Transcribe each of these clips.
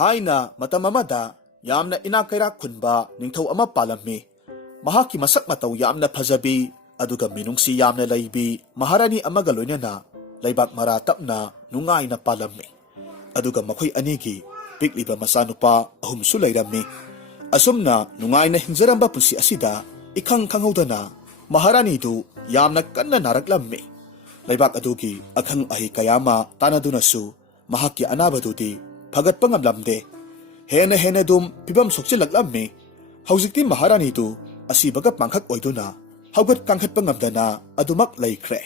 ꯊꯥꯏꯅ ꯃꯇꯝ ꯑꯃꯗ ꯌꯥꯝꯅ ꯏꯅꯥꯛ ꯀꯩꯔꯥꯛ ꯈꯨꯟꯕ ꯅꯤꯡꯊꯧ ꯑꯃ ꯄꯥꯜꯂꯝꯃꯤ꯫ ꯃꯍꯥꯛꯀꯤ ꯃꯁꯛ ꯃꯇꯧ ꯌꯥꯝꯅ ꯐꯖꯕꯤ ꯑꯗꯨꯒ ꯃꯤꯅꯨꯡꯁꯤ ꯌꯥꯝꯅ ꯂꯩꯕꯤ ꯃꯍꯥꯔꯥꯅꯤ ꯑꯃꯒ ꯂꯣꯏꯅꯅ ꯂꯩꯕꯥꯛ ꯃꯔꯥ ꯇꯞꯅ ꯅꯨꯡꯉꯥꯏꯅ ꯄꯥꯜꯂꯝꯃꯤ꯫ ꯑꯗꯨꯒ ꯃꯈꯣꯏ ꯑꯅꯤꯒꯤ ꯄꯤꯛꯂꯤꯕ ꯃꯆꯥꯅꯨꯄꯥ ꯑꯍꯨꯝꯁꯨ ꯂꯩꯔꯝꯃꯤ꯫ ꯑꯁꯨꯝꯅ ꯅꯨꯡꯉꯥꯏꯅ ꯍꯤꯡꯖꯔꯝꯕ ꯄꯨꯟꯁꯤ ꯑꯁꯤꯗ ꯏꯈꯪ ꯈꯪꯍꯧꯗꯅ ꯃꯍꯥꯔꯥꯅꯤꯗꯨ ꯌꯥꯝꯅ ꯀꯟꯅ ꯅꯥꯔꯛꯂꯝꯃꯤ꯫ ꯂꯩꯕꯥꯛ ꯑꯗꯨꯒꯤ ꯑꯈꯪ ꯑꯍꯩ ꯀꯌꯥ ꯑꯃ ꯇꯥꯟꯅꯗꯨꯅꯁꯨ ꯃꯍꯥꯛꯀꯤ ꯑꯅꯥꯕꯗꯨꯗꯤ ꯐꯒꯠꯄ ꯉꯝꯂꯝꯗꯦ꯫ ꯍꯦꯟꯅ ꯑꯗꯨꯝ ꯐꯤꯕꯝ ꯁꯣꯛꯆꯤꯜꯂꯛꯂꯝꯃꯤ꯫ ꯍꯧꯖꯤꯛꯇꯤ ꯃꯍꯥꯔꯥꯅꯤꯗꯨ ꯑꯁꯤꯕꯒ ꯄꯥꯡꯈꯛ ꯑꯣꯏꯗꯨꯅ ꯍꯧꯒꯠ ꯀꯥꯡꯈꯠꯄ ꯉꯝꯗꯅ ꯑꯗꯨꯃꯛ ꯂꯩꯈ꯭ꯔꯦ꯫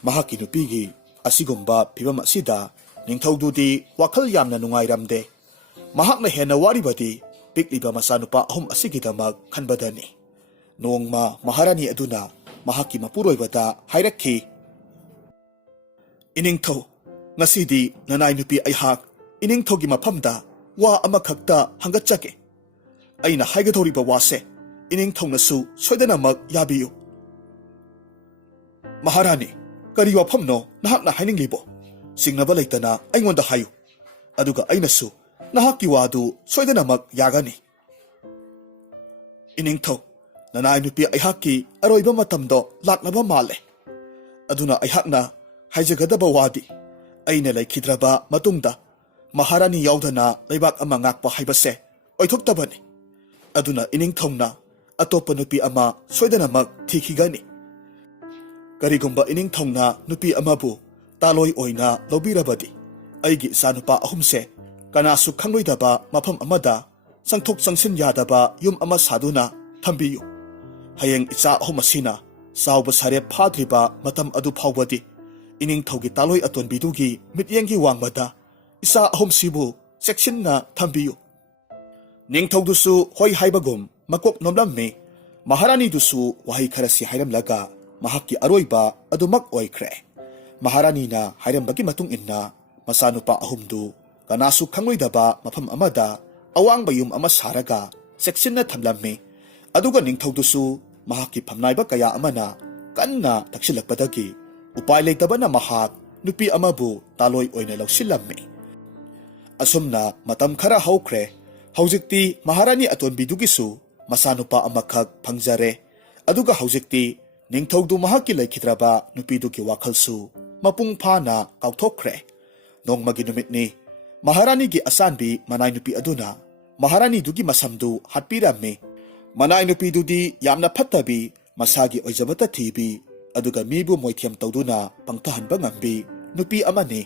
ꯃꯍꯥꯛꯀꯤ ꯅꯨꯄꯤꯒꯤ ꯑꯁꯤꯒꯨꯝꯕ ꯐꯤꯕꯝ ꯑꯁꯤꯗ ꯅꯤꯡꯊꯧꯗꯨꯗꯤ ꯋꯥꯈꯜ ꯌꯥꯝꯅ ꯅꯨꯡꯉꯥꯏꯔꯝꯗꯦ꯫ ꯃꯍꯥꯛꯅ ꯍꯦꯟꯅ ꯋꯥꯔꯤꯕꯗꯤ ꯄꯤꯛꯂꯤꯕ ꯃꯆꯥꯅꯨꯄꯥ ꯑꯍꯨꯝ ꯑꯁꯤꯒꯤꯗꯃꯛ ꯈꯟꯕꯗꯅꯤ꯫ ꯅꯣꯡꯃ ꯃꯍꯥꯔꯥꯅꯤ ꯑꯗꯨꯅ ꯃꯍꯥꯛꯀꯤ ꯃꯄꯨꯔꯣꯏꯕꯗ ꯍꯥꯏꯔꯛꯈꯤ, "ꯏꯅꯤꯡꯊꯧ, ꯉꯁꯤꯗꯤ ꯅꯅꯥꯏ ꯅꯨꯄꯤ ꯑꯩꯍꯥꯛ ꯏꯅꯤꯡꯊꯧꯒꯤ ꯃꯐꯝꯗ ꯋꯥ ꯑꯃꯈꯛꯇ ꯍꯪꯒꯠꯆꯒꯦ꯫ ꯑꯩꯅ ꯍꯥꯏꯒꯗꯧꯔꯤꯕ ꯋꯥꯁꯦ ꯏꯅꯤꯡꯊꯧꯅꯁꯨ ꯁꯣꯏꯗꯅꯃꯛ ꯌꯥꯕꯤꯌꯨ." "ꯃꯍꯥꯔꯥꯅꯤ, ꯀꯔꯤ ꯋꯥꯐꯝꯅꯣ ꯅꯍꯥꯛꯅ ꯍꯥꯏꯅꯤꯡꯂꯤꯕꯣ? ꯆꯤꯡꯅꯕ ꯂꯩꯇꯅ ꯑꯩꯉꯣꯟꯗ ꯍꯥꯏꯌꯨ, ꯑꯗꯨꯒ ꯑꯩꯅꯁꯨ ꯅꯍꯥꯛꯀꯤ ꯋꯥꯗꯨ ꯁꯣꯏꯗꯅꯃꯛ ꯌꯥꯒꯅꯤ." "ꯏꯅꯤꯡꯊꯧ, ꯅꯅꯥꯏ ꯅꯨꯄꯤ ꯑꯩꯍꯥꯛꯀꯤ ꯑꯔꯣꯏꯕ ꯃꯇꯝꯗꯣ ꯂꯥꯛꯂꯕ ꯃꯥꯜꯂꯦ꯫ ꯑꯗꯨꯅ ꯑꯩꯍꯥꯛꯅ ꯍꯥꯏꯖꯒꯗꯕ ꯋꯥꯗꯤ ꯑꯩꯅ ꯂꯩꯈꯤꯗ꯭ꯔꯕ ꯃꯇꯨꯡꯗ ꯃꯍꯥꯔꯥꯅꯤ ꯌꯥꯎꯗꯅ ꯂꯩꯕꯥꯛ ꯑꯃ ꯉꯥꯛꯄ ꯍꯥꯏꯕꯁꯦ ꯑꯣꯏꯊꯣꯛꯇꯕꯅꯤ꯫ ꯑꯗꯨꯅ ꯏꯅꯤꯡꯊꯧꯅ ꯑꯇꯣꯞꯄ ꯅꯨꯄꯤ ꯑꯃ ꯁꯣꯏꯗꯅꯃꯛ ꯊꯤꯈꯤꯒꯅꯤ꯫ ꯀꯔꯤꯒꯨꯝꯕ ꯏꯅꯤꯡꯊꯧꯅ ꯅꯨꯄꯤ ꯑꯃꯕꯨ ꯇꯥꯂꯣꯏ ꯑꯣꯏꯅ ꯂꯧꯕꯤꯔꯕꯗꯤ ꯑꯩꯒꯤ ꯏꯆꯥꯅꯨꯄꯥ ꯑꯍꯨꯝꯁꯦ ꯀꯅꯥꯁꯨ ꯈꯪꯂꯣꯏꯗꯕ ꯃꯐꯝ ꯑꯃꯗ ꯆꯪꯊꯣꯛ ꯆꯪꯁꯤꯟ ꯌꯥꯗꯕ ꯌꯨꯝ ꯑꯃ ꯁꯥꯗꯨꯅ ꯊꯝꯕꯤꯌꯨ꯫ ꯍꯌꯦꯡ ꯏꯆꯥ ꯑꯍꯨꯝ ꯑꯁꯤꯅ ꯆꯥꯎꯕ ꯁꯥꯔꯦꯞ ꯐꯥꯗ꯭ꯔꯤꯕ ꯃꯇꯝ ꯑꯗꯨ ꯐꯥꯎꯕꯗꯤ ꯏꯅꯤꯡꯊꯧꯒꯤ ꯇꯥꯂꯣꯏ ꯑꯇꯣꯟꯕꯤꯗꯨꯒꯤ ꯃꯤꯠꯌꯦꯡꯒꯤ ꯋꯥꯡꯃꯗ ꯏꯆꯥ ꯑꯍꯨꯝꯁꯤꯕꯨ ꯆꯦꯛꯁꯤꯟꯅ ꯊꯝꯕꯤꯌꯨ." ꯅꯤꯡꯊꯧꯗꯨꯁꯨ ꯍꯣꯏ ꯍꯥꯏꯕꯒꯨꯝ ꯃꯀꯣꯛ ꯅꯣꯝꯂꯝꯃꯤ꯫ ꯃꯍꯥꯔꯥꯅꯤꯗꯨꯁꯨ ꯋꯥꯍꯩ ꯈꯔꯁꯤ ꯍꯥꯏꯔꯝꯂꯒ ꯃꯍꯥꯛꯀꯤ ꯑꯔꯣꯏꯕ ꯑꯗꯨꯃꯛ ꯑꯣꯏꯈ꯭ꯔꯦ꯫ ꯃꯍꯥꯔꯥꯅꯤꯅ ꯍꯥꯏꯔꯝꯕꯒꯤ ꯃꯇꯨꯡ ꯏꯟꯅ ꯃꯆꯥꯅꯨꯄꯥ ꯑꯍꯨꯝꯗꯨ ꯀꯅꯥꯁꯨ ꯈꯪꯂꯣꯏꯗꯕ ꯃꯐꯝ ꯑꯃꯗ ꯑꯋꯥꯡꯕ ꯌꯨꯝ ꯑꯃ ꯁꯥꯔꯒ ꯆꯦꯛꯁꯤꯟꯅ ꯊꯝꯂꯝꯃꯤ꯫ ꯑꯗꯨꯒ ꯅꯤꯡꯊꯧꯗꯨꯁꯨ ꯃꯍꯥꯛꯀꯤ ꯐꯝꯅꯥꯏꯕ ꯀꯌꯥ ꯑꯃꯅ ꯀꯟꯅ ꯇꯛꯁꯤꯜꯂꯛꯄꯗꯒꯤ ꯎꯄꯥꯏ ꯂꯩꯇꯕꯅ ꯃꯍꯥꯛ ꯅꯨꯄꯤ ꯑꯃꯕꯨ ꯇꯥꯂꯣꯏ ꯑꯣꯏꯅ ꯂꯧꯁꯤꯜꯂꯝꯃꯤ꯫ ꯑꯁꯨꯝꯅ ꯃꯇꯝ ꯈꯔ ꯍꯧꯈ꯭ꯔꯦ꯫ ꯍꯧꯖꯤꯛꯇꯤ ꯃꯍꯥꯔꯥꯅꯤ ꯑꯇꯣꯟꯕꯤꯗꯨꯒꯤꯁꯨ ꯃꯆꯥꯅꯨꯄꯥ ꯑꯃꯈꯛ ꯐꯪꯖꯔꯦ꯫ ꯑꯗꯨꯒ ꯍꯧꯖꯤꯛꯇꯤ ꯅꯤꯡꯊꯧꯗꯨ ꯃꯍꯥꯛꯀꯤ ꯂꯩꯈꯤꯗ꯭ꯔꯕ ꯅꯨꯄꯤꯗꯨꯒꯤ ꯋꯥꯈꯜꯁꯨ ꯃꯄꯨꯡ ꯐꯥꯅ ꯀꯥꯎꯊꯣꯛꯈ꯭ꯔꯦ꯫ ꯅꯣꯡꯃꯒꯤ ꯅꯨꯃꯤꯠꯅꯤ꯫ ꯃꯍꯥꯔꯥꯅꯤꯒꯤ ꯑꯆꯥꯟꯕꯤ ꯃꯅꯥꯏ ꯅꯨꯄꯤ ꯑꯗꯨꯅ ꯃꯍꯥꯔꯥꯅꯤꯗꯨꯒꯤ ꯃꯁꯝꯗꯨ ꯍꯥꯠꯄꯤꯔꯝꯃꯤ꯫ ꯃꯅꯥꯏ ꯅꯨꯄꯤꯗꯨꯗꯤ ꯌꯥꯝꯅ ꯐꯠꯇꯕꯤ, ꯃꯁꯥꯒꯤ ꯑꯣꯏꯖꯕꯇ ꯊꯤꯕꯤ, ꯑꯗꯨꯒ ꯃꯤꯕꯨ ꯃꯣꯏꯊꯦꯝ ꯇꯧꯗꯨꯅ ꯄꯪꯊꯍꯟꯕ ꯉꯝꯕꯤ ꯅꯨꯄꯤ ꯑꯃꯅꯤ꯫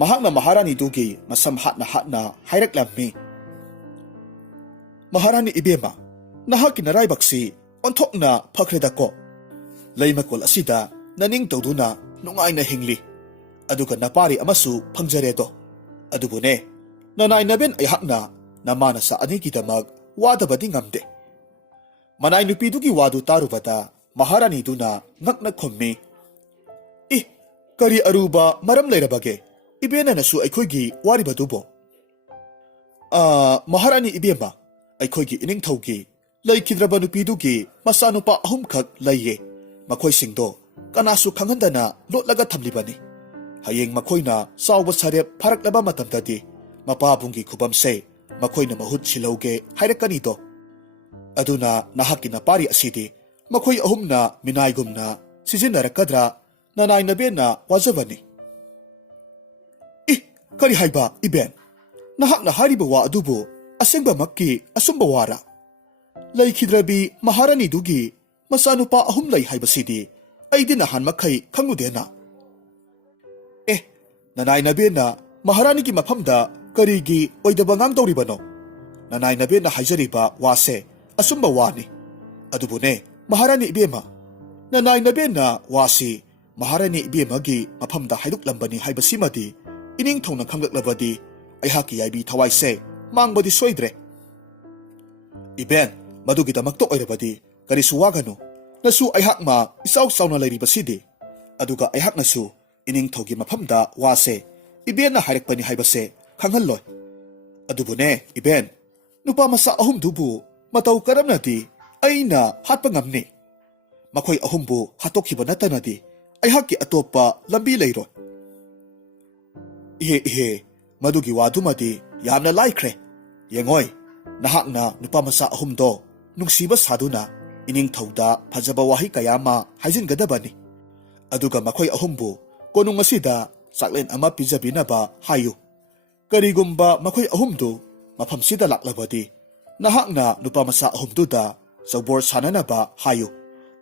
ꯃꯍꯥꯛꯅ ꯃꯍꯥꯔꯥꯅꯤꯗꯨꯒꯤ ꯃꯁꯝ ꯍꯥꯠꯅ ꯍꯥꯠꯅ ꯍꯥꯏꯔꯛꯂꯝꯃꯤ, "ꯃꯍꯥꯔꯥꯅꯤ ꯏꯕꯦꯝꯃ, ꯅꯍꯥꯛꯀꯤ ꯅꯔꯥꯏꯕꯛꯁꯤ ꯑꯣꯟꯊꯣꯛꯅ ꯐꯈ꯭ꯔꯦꯗꯀꯣ꯫ ꯂꯩꯃꯀꯣꯜ ꯑꯁꯤꯗ ꯅꯅꯤꯡ ꯇꯧꯗꯨꯅ ꯅꯨꯡꯉꯥꯏꯅ ꯍꯤꯡꯂꯤ, ꯑꯗꯨꯒ ꯅꯄꯥꯔꯤ ꯑꯃꯁꯨ ꯐꯪꯖꯔꯦꯗꯣ꯫ ꯑꯗꯨꯕꯨꯅꯦ, ꯅꯅꯥꯏ ꯅꯕꯦꯟ ꯑꯩꯍꯥꯛꯅ ꯅꯃꯥ ꯅꯆꯥ ꯑꯅꯤꯒꯤꯗꯃꯛ ꯋꯥꯗꯕꯗꯤ ꯉꯝꯗꯦ." ꯃꯅꯥꯏ ꯅꯨꯄꯤꯗꯨꯒꯤ ꯋꯥꯗꯨ ꯇꯥꯔꯨꯕꯗ ꯃꯍꯥꯔꯥꯅꯤꯗꯨꯅ ꯉꯛꯅ ꯈꯨꯝꯃꯤ, "ꯏ, ꯀꯔꯤ ꯑꯔꯨꯕ ꯃꯔꯝ ꯂꯩꯔꯕꯒꯦ ꯏꯕꯦꯟꯅꯁꯨ ꯑꯩꯈꯣꯏꯒꯤ ꯋꯥꯔꯤꯕꯗꯨꯕꯣ?" "ꯃꯍꯥꯔꯥꯅꯤ ꯏꯕꯦꯝꯃ, ꯑꯩꯈꯣꯏꯒꯤ ꯏꯅꯤꯡꯊꯧꯒꯤ ꯂꯩꯈꯤꯗ꯭ꯔꯕ ꯅꯨꯄꯤꯗꯨꯒꯤ ꯃꯆꯥꯅꯨꯄꯥ ꯑꯍꯨꯝꯈꯛ ꯂꯩꯌꯦ꯫ ꯃꯈꯣꯏꯁꯤꯡꯗꯣ ꯀꯅꯥꯁꯨ ꯈꯪꯍꯟꯗꯅ ꯂꯣꯠꯂꯒ ꯊꯝꯂꯤꯕꯅꯤ꯫ ꯍꯌꯦꯡ ꯃꯈꯣꯏꯅ ꯆꯥꯎꯕ ꯁꯥꯔꯦꯞ ꯐꯥꯔꯛꯂꯕ ꯃꯇꯝꯗꯗꯤ ꯃꯄꯥꯕꯨꯡꯒꯤ ꯈꯨꯕꯝꯁꯦ ꯃꯈꯣꯏꯅ ꯃꯍꯨꯠ ꯁꯤꯜꯍꯧꯒꯦ ꯍꯥꯏꯔꯛꯀꯅꯤꯗꯣ꯫ ꯑꯗꯨꯅ ꯅꯍꯥꯛꯀꯤ ꯅꯄꯥꯔꯤ ꯑꯁꯤꯗꯤ ꯃꯈꯣꯏ ꯑꯍꯨꯝꯅ ꯃꯤꯅꯥꯏꯒꯨꯝꯅ ꯁꯤꯖꯤꯟꯅꯔꯛꯀꯗ꯭ꯔꯥ ꯅꯅꯥꯏ ꯅꯕꯦꯟꯅ ꯋꯥꯖꯕꯅꯤ." "ꯏ, ꯀꯔꯤ ꯍꯥꯏꯕ ꯏꯕꯦꯟ? ꯅꯍꯥꯛꯅ ꯍꯥꯏꯔꯤꯕ ꯋꯥ ꯑꯗꯨꯕꯨ ꯑꯁꯦꯡꯕꯃꯛꯀꯤ ꯑꯆꯨꯝꯕ ꯋꯥꯔꯥ? ꯂꯩꯈꯤꯗ꯭ꯔꯕꯤ ꯃꯍꯥꯔꯥꯅꯤꯗꯨꯒꯤ ꯃꯆꯥꯅꯨꯄꯥ ꯑꯍꯨꯝ ꯂꯩ ꯍꯥꯏꯕꯁꯤꯗꯤ ꯑꯩꯗꯤ ꯅꯍꯥꯟ ꯃꯈꯩ ꯈꯪꯂꯨꯗꯦꯅ." "ꯑꯦ, ꯅꯅꯥꯏ ꯅꯕꯦꯟꯅ ꯃꯍꯥꯔꯥꯅꯤꯒꯤ ꯃꯐꯝꯗ ꯀꯔꯤꯒꯤ ꯑꯣꯏꯗꯕ ꯉꯥꯡꯗꯧꯔꯤꯕꯅꯣ? ꯅꯅꯥꯏ ꯅꯕꯦꯟꯅ ꯍꯥꯏꯖꯔꯤꯕ ꯋꯥꯁꯦ ꯑꯆꯨꯝꯕ ꯋꯥꯅꯤ꯫ ꯑꯗꯨꯕꯨꯅꯦ ꯃꯍꯥꯔꯥꯅꯤ ꯏꯕꯦꯝꯃ, ꯅꯅꯥꯏ ꯅꯕꯦꯟꯅ ꯋꯥꯁꯤ ꯃꯍꯥꯔꯥꯅꯤ ꯏꯕꯦꯝꯃꯒꯤ ꯃꯐꯝꯗ ꯍꯥꯏꯗꯣꯛꯂꯝꯕꯅꯤ ꯍꯥꯏꯕꯁꯤꯃꯗꯤ ꯏꯅꯤꯡꯊꯧꯅ ꯈꯪꯂꯛꯂꯕꯗꯤ ꯑꯩꯍꯥꯛꯀꯤ ꯌꯥꯏꯕꯤ ꯊꯋꯥꯏꯁꯦ ꯃꯥꯡꯕꯗꯤ ꯁꯣꯏꯗ꯭ꯔꯦ." "ꯏꯕꯦꯟ, ꯃꯗꯨꯒꯤꯗꯃꯛꯇ ꯑꯣꯏꯔꯕꯗꯤ ꯀꯔꯤꯁꯨ ꯋꯥꯒꯅꯨ꯫ ꯅꯁꯨ ꯑꯩꯍꯥꯛꯃ ꯏꯆꯥꯎ ꯆꯥꯎꯅ ꯂꯩꯔꯤꯕꯁꯤꯗꯤ, ꯑꯗꯨꯒ ꯑꯩꯍꯥꯛꯅꯁꯨ ꯏꯅꯤꯡꯊꯧꯒꯤ ꯃꯐꯝꯗ ꯋꯥꯁꯦ ꯏꯕꯦꯟꯅ ꯍꯥꯏꯔꯛꯄꯅꯤ ꯍꯥꯏꯕꯁꯦ ꯈꯪꯍꯜꯂꯣꯏ꯫ ꯑꯗꯨꯕꯨꯅꯦ ꯏꯕꯦꯟ, ꯅꯨꯄꯥ ꯃꯆꯥ ꯑꯍꯨꯝꯗꯨꯕꯨ ꯃꯇꯧ ꯀꯔꯝꯅꯗꯤ ꯑꯩꯅ ꯍꯥꯠꯄ ꯉꯝꯅꯤ? ꯃꯈꯣꯏ ꯑꯍꯨꯝꯕꯨ ꯍꯥꯠꯇꯣꯛꯈꯤꯕ ꯅꯠꯇꯅꯗꯤ ꯑꯩꯍꯥꯛꯀꯤ ꯑꯇꯣꯞꯄ ꯂꯝꯕꯤ ꯂꯩꯔꯣꯏ." "ꯏꯍꯦ ꯏꯍꯦ, ꯃꯗꯨꯒꯤ ꯋꯥꯗꯨꯃꯗꯤ ꯌꯥꯝꯅ ꯂꯥꯏꯈ꯭ꯔꯦ ꯌꯦꯡꯉꯣꯏ ꯅꯍꯥꯛꯅ ꯅꯨꯄꯥ ꯃꯆꯥ ꯑꯍꯨꯝꯗꯣ ꯅꯨꯡꯁꯤꯕ ꯁꯥꯗꯨꯅ ꯏꯅꯤꯡꯊꯧꯗ ꯐꯖꯕ ꯋꯥꯍꯩ ꯀꯌꯥ ꯑꯃ ꯍꯥꯏꯖꯤꯟꯒꯗꯕꯅꯤ ꯑꯗꯨꯒ ꯃꯈꯣꯏ ꯑꯍꯨꯝꯕꯨ ꯀꯣꯅꯨꯡ ꯑꯁꯤꯗ ꯆꯥꯛꯂꯦꯟ ꯑꯃ ꯄꯤꯖꯕꯤꯅꯕ ꯍꯥꯏꯌꯨ ꯀꯔꯤꯒꯨꯝꯕ ꯃꯈꯣꯏ ꯑꯍꯨꯝꯗꯨ ꯃꯐꯝꯁꯤꯗ ꯂꯥꯛꯂꯕꯗꯤ ꯅꯍꯥꯛꯅ ꯅꯨꯄꯥ ꯃꯆꯥ ꯑꯍꯨꯝꯗꯨꯗ ꯖꯒꯣꯔ ꯁꯥꯟꯅꯅꯕ ꯍꯥꯏꯌꯨ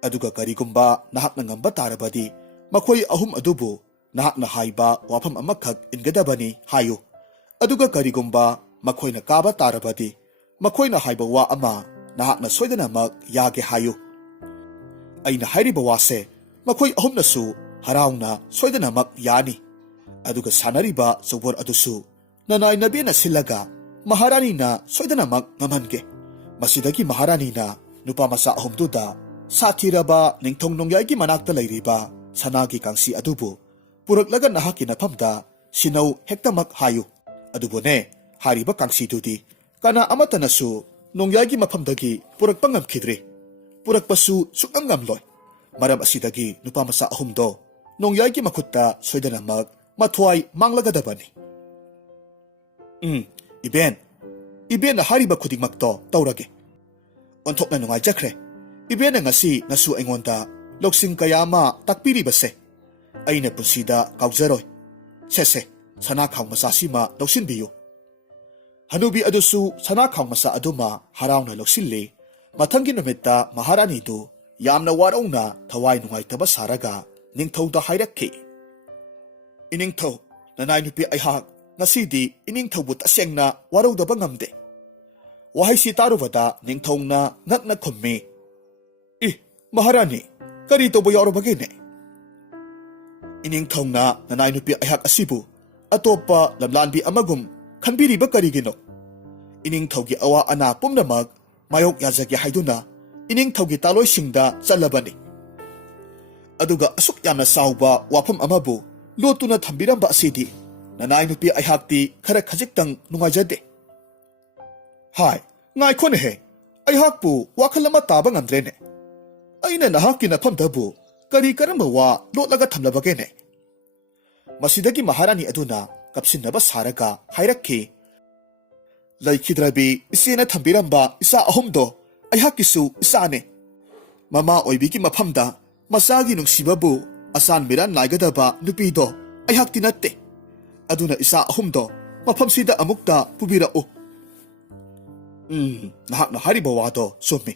ꯑꯗꯨꯒ ꯀꯔꯤꯒꯨꯝꯕ ꯅꯍꯥꯛꯅ ꯉꯝꯕ ꯇꯥꯔꯕꯗꯤ ꯃꯈꯣꯏ ꯑꯍꯨꯝ ꯑꯗꯨꯕꯨ ꯅꯍꯥꯛꯅ ꯍꯥꯏꯕ ꯋꯥꯐꯝ ꯑꯃꯈꯛ ꯏꯟꯒꯗꯕꯅꯤ ꯍꯥꯏꯌꯨ ꯑꯗꯨꯒ ꯀꯔꯤꯒꯨꯝꯕ ꯃꯈꯣꯏꯅ ꯀꯥꯕ ꯇꯥꯔꯕꯗꯤ ꯃꯈꯣꯏꯅ ꯍꯥꯏꯕ ꯋꯥ ꯑꯃ ꯅꯍꯥꯛꯅ ꯁꯣꯏꯗꯅꯃꯛ ꯌꯥꯒꯦ ꯍꯥꯏꯌꯨ ꯑꯩꯅ ꯍꯥꯏꯔꯤꯕ ꯋꯥꯁꯦ ꯃꯈꯣꯏ ꯑꯍꯨꯝꯅꯁꯨ ꯍꯔꯥꯎꯅ ꯁꯣꯏꯗꯅꯃꯛ ꯌꯥꯅꯤ ꯑꯗꯨꯒ ꯁꯥꯟꯅꯔꯤꯕ ꯖꯒꯣꯔ ꯑꯗꯨꯁꯨ ꯅꯅꯥꯏ ꯅꯕꯦꯅ ꯁꯤꯜꯂꯒ ꯃꯍꯥꯔꯥꯅꯤꯅ ꯁꯣꯏꯗꯅꯃꯛ ꯉꯝꯍꯟꯒꯦ ꯃꯁꯤꯗꯒꯤ ꯃꯍꯥꯔꯥꯅꯤꯅ ꯅꯨꯄꯥ ꯃꯆꯥ ꯑꯍꯨꯝꯗꯨꯗ ꯁꯥꯊꯤꯔꯕ ꯅꯤꯡꯊꯧ ꯅꯣꯡꯌꯥꯏꯒꯤ ꯃꯅꯥꯛꯇ ꯂꯩꯔꯤꯕ ꯁꯅꯥꯒꯤ ꯀꯥꯡꯁꯤ ꯑꯗꯨꯕꯨ ꯄꯨꯔꯛꯂꯒ ꯅꯍꯥꯛꯀꯤ ꯅꯐꯝꯗ ꯁꯤꯅꯧ ꯍꯦꯛꯇꯃꯛ ꯍꯥꯏꯌꯨ ꯑꯗꯨꯕꯨꯅꯦ ꯍꯥꯏꯔꯤꯕ ꯀꯥꯡꯁꯤꯗꯨꯗꯤ ꯀꯅꯥ ꯑꯃꯠꯇꯅꯁꯨ ꯅꯣꯡꯌꯥꯏꯒꯤ ꯃꯐꯝꯗꯒꯤ ꯄꯨꯔꯛꯄ ꯉꯝꯈꯤꯗ꯭ꯔꯤ ꯄꯨꯔꯛꯄꯁꯨ ꯁꯨꯛꯉꯝ ꯉꯝꯂꯣꯏ ꯃꯔꯝ ꯑꯁꯤꯗꯒꯤ ꯅꯨꯄꯥ ꯃꯆꯥ ꯑꯍꯨꯝꯗꯣ ꯅꯣꯡꯌꯥꯏꯒꯤ ꯃꯈꯨꯠꯇ ꯁꯣꯏꯗꯅꯃꯛ ꯃꯊ꯭ꯋꯥꯏ ꯃꯥꯡꯂꯒꯗꯕꯅꯤ ꯏꯕꯦꯟꯅ ꯍꯥꯏꯔꯤꯕ ꯈꯨꯗꯤꯡꯃꯛꯇꯣ ꯇꯧꯔꯒꯦ ꯑꯣꯟꯊꯣꯛꯅ ꯅꯨꯡꯉꯥꯏꯖꯈ꯭ꯔꯦ ꯏꯕꯦꯟꯅ ꯉꯁꯨ ꯑꯩꯉꯣꯟꯗ ꯂꯧꯁꯤꯡ ꯀꯌꯥ ꯑꯃ ꯇꯥꯛꯄꯤꯔꯤꯕꯁꯦ ꯑꯩꯅ ꯄꯨꯟꯁꯤꯗ ꯀꯥꯎꯖꯔꯣꯏ ꯁꯦ ꯁꯅꯥꯈꯥꯎ ꯃꯆꯥꯁꯤꯃ ꯂꯧꯁꯤꯟꯕꯤꯌꯨ ꯍꯅꯨꯕꯤ ꯑꯗꯨꯁꯨ ꯁꯅꯥꯈꯥꯎ ꯃꯆꯥ ꯑꯗꯨꯃ ꯍꯔꯥꯎꯅ ꯂꯧꯁꯤꯜꯂꯤ ꯃꯊꯪꯒꯤ ꯅꯨꯃꯤꯠꯇ ꯃꯍꯥꯔꯥꯅꯤꯗꯨ ꯌꯥꯝꯅ ꯋꯥꯔꯧꯅ ꯊꯋꯥꯏ ꯅꯨꯡꯉꯥꯏꯇꯕ ꯁꯥꯔꯒ ꯅꯤꯡꯊꯧꯗ ꯍꯥꯏꯔꯛꯈꯤ ꯏꯅꯤꯡꯊꯧ ꯅꯅꯥꯏ ꯅꯨꯄꯤ ꯑꯩꯍꯥꯛ ꯉꯁꯤꯗꯤ ꯏꯅꯤꯡꯊꯧꯕꯨ ꯇꯁꯦꯡꯅ ꯋꯥꯔꯧꯗꯕ ꯉꯝꯗꯦ ꯋꯥꯍꯩꯁꯤ ꯇꯥꯔꯨꯕꯗ ꯅꯤꯡꯊꯧꯅ ꯉꯛꯅ ꯈꯨꯝꯃꯤ ꯃꯍꯥꯔꯥꯅꯤ ꯀꯔꯤ ꯇꯧꯕ ꯌꯥꯎꯔꯕꯒꯦꯅꯦ ꯏꯅꯤꯡꯊꯧꯅ ꯅꯅꯥꯏ ꯅꯨꯄꯤ ꯑꯩꯍꯥꯛ ꯑꯁꯤꯕꯨ ꯑꯇꯣꯞꯄ ꯂꯝꯂꯥꯟꯕꯤ ꯑꯃꯒꯨꯝ ꯈꯟꯕꯤꯔꯤꯕ ꯀꯔꯤꯒꯤꯅꯣ ꯏꯅꯤꯡꯊꯧꯒꯤ ꯑꯋꯥ ꯑꯅꯥ ꯄꯨꯝꯅꯃꯛ ꯃꯥꯌꯣꯛ ꯌꯥꯖꯒꯦ ꯍꯥꯏꯗꯨꯅ ꯏꯅꯤꯡꯊꯧꯒꯤ ꯇꯥꯂꯣꯏꯁꯤꯡꯗ ꯆꯠꯂꯕꯅꯤ ꯑꯗꯨꯒ ꯑꯁꯨꯛ ꯌꯥꯝꯅ ꯆꯥꯎꯕ ꯋꯥꯐꯝ ꯑꯃꯕꯨ ꯂꯣꯠꯇꯨꯅ ꯊꯝꯕꯤꯔꯝꯕ ꯑꯁꯤꯗꯤ ꯅꯅꯥꯏ ꯅꯨꯄꯤ ꯑꯩꯍꯥꯛꯇꯤ ꯈꯔ ꯈꯖꯤꯛꯇꯪ ꯅꯨꯡꯉꯥꯏꯖꯗꯦ ꯍꯥꯏ ꯉꯥꯏꯈꯣꯅꯦꯍꯦ ꯑꯩꯍꯥꯛꯄꯨ ꯋꯥꯈꯜ ꯑꯃ ꯇꯥꯕ ꯉꯝꯗ꯭ꯔꯦꯅꯦ ꯑꯩꯅ ꯅꯍꯥꯛꯀꯤ ꯅꯐꯝꯗꯕꯨ ꯀꯔꯤ ꯀꯔꯝꯕ ꯋꯥ ꯂꯣꯠꯂꯒ ꯊꯝꯂꯕꯒꯦꯅꯦ ꯃꯁꯤꯗꯒꯤ ꯃꯍꯥꯔꯥꯅꯤ ꯑꯗꯨꯅ ꯀꯞꯁꯤꯟꯅꯕ ꯁꯥꯔꯒ ꯍꯥꯏꯔꯛꯈꯤ ꯂꯩꯈꯤꯗ꯭ꯔꯕꯤ ꯏꯆꯦꯅ ꯊꯝꯕꯤꯔꯝꯕ ꯏꯆꯥ ꯑꯍꯨꯝꯗꯣ ꯑꯩꯍꯥꯛꯀꯤꯁꯨ ꯏꯆꯥꯅꯦ ꯃꯃꯥ ꯑꯣꯏꯕꯤꯒꯤ ꯃꯐꯝꯗ ꯃꯆꯥꯒꯤ ꯅꯨꯡꯁꯤꯕꯕꯨ ꯑꯆꯥꯟ ꯃꯤꯔꯥꯟ ꯅꯥꯏꯒꯗꯕ ꯅꯨꯄꯤꯗꯣ ꯑꯩꯍꯥꯛꯇꯤ ꯅꯠꯇꯦ ꯑꯗꯨꯅ ꯏꯆꯥ ꯑꯍꯨꯝꯗꯣ ꯃꯐꯝꯁꯤꯗ ꯑꯃꯨꯛꯇ ꯄꯨꯕꯤꯔꯛꯎ ꯅꯍꯥꯛꯅ ꯍꯥꯏꯔꯤꯕ ꯋꯥꯗꯣ ꯆꯨꯝꯃꯤ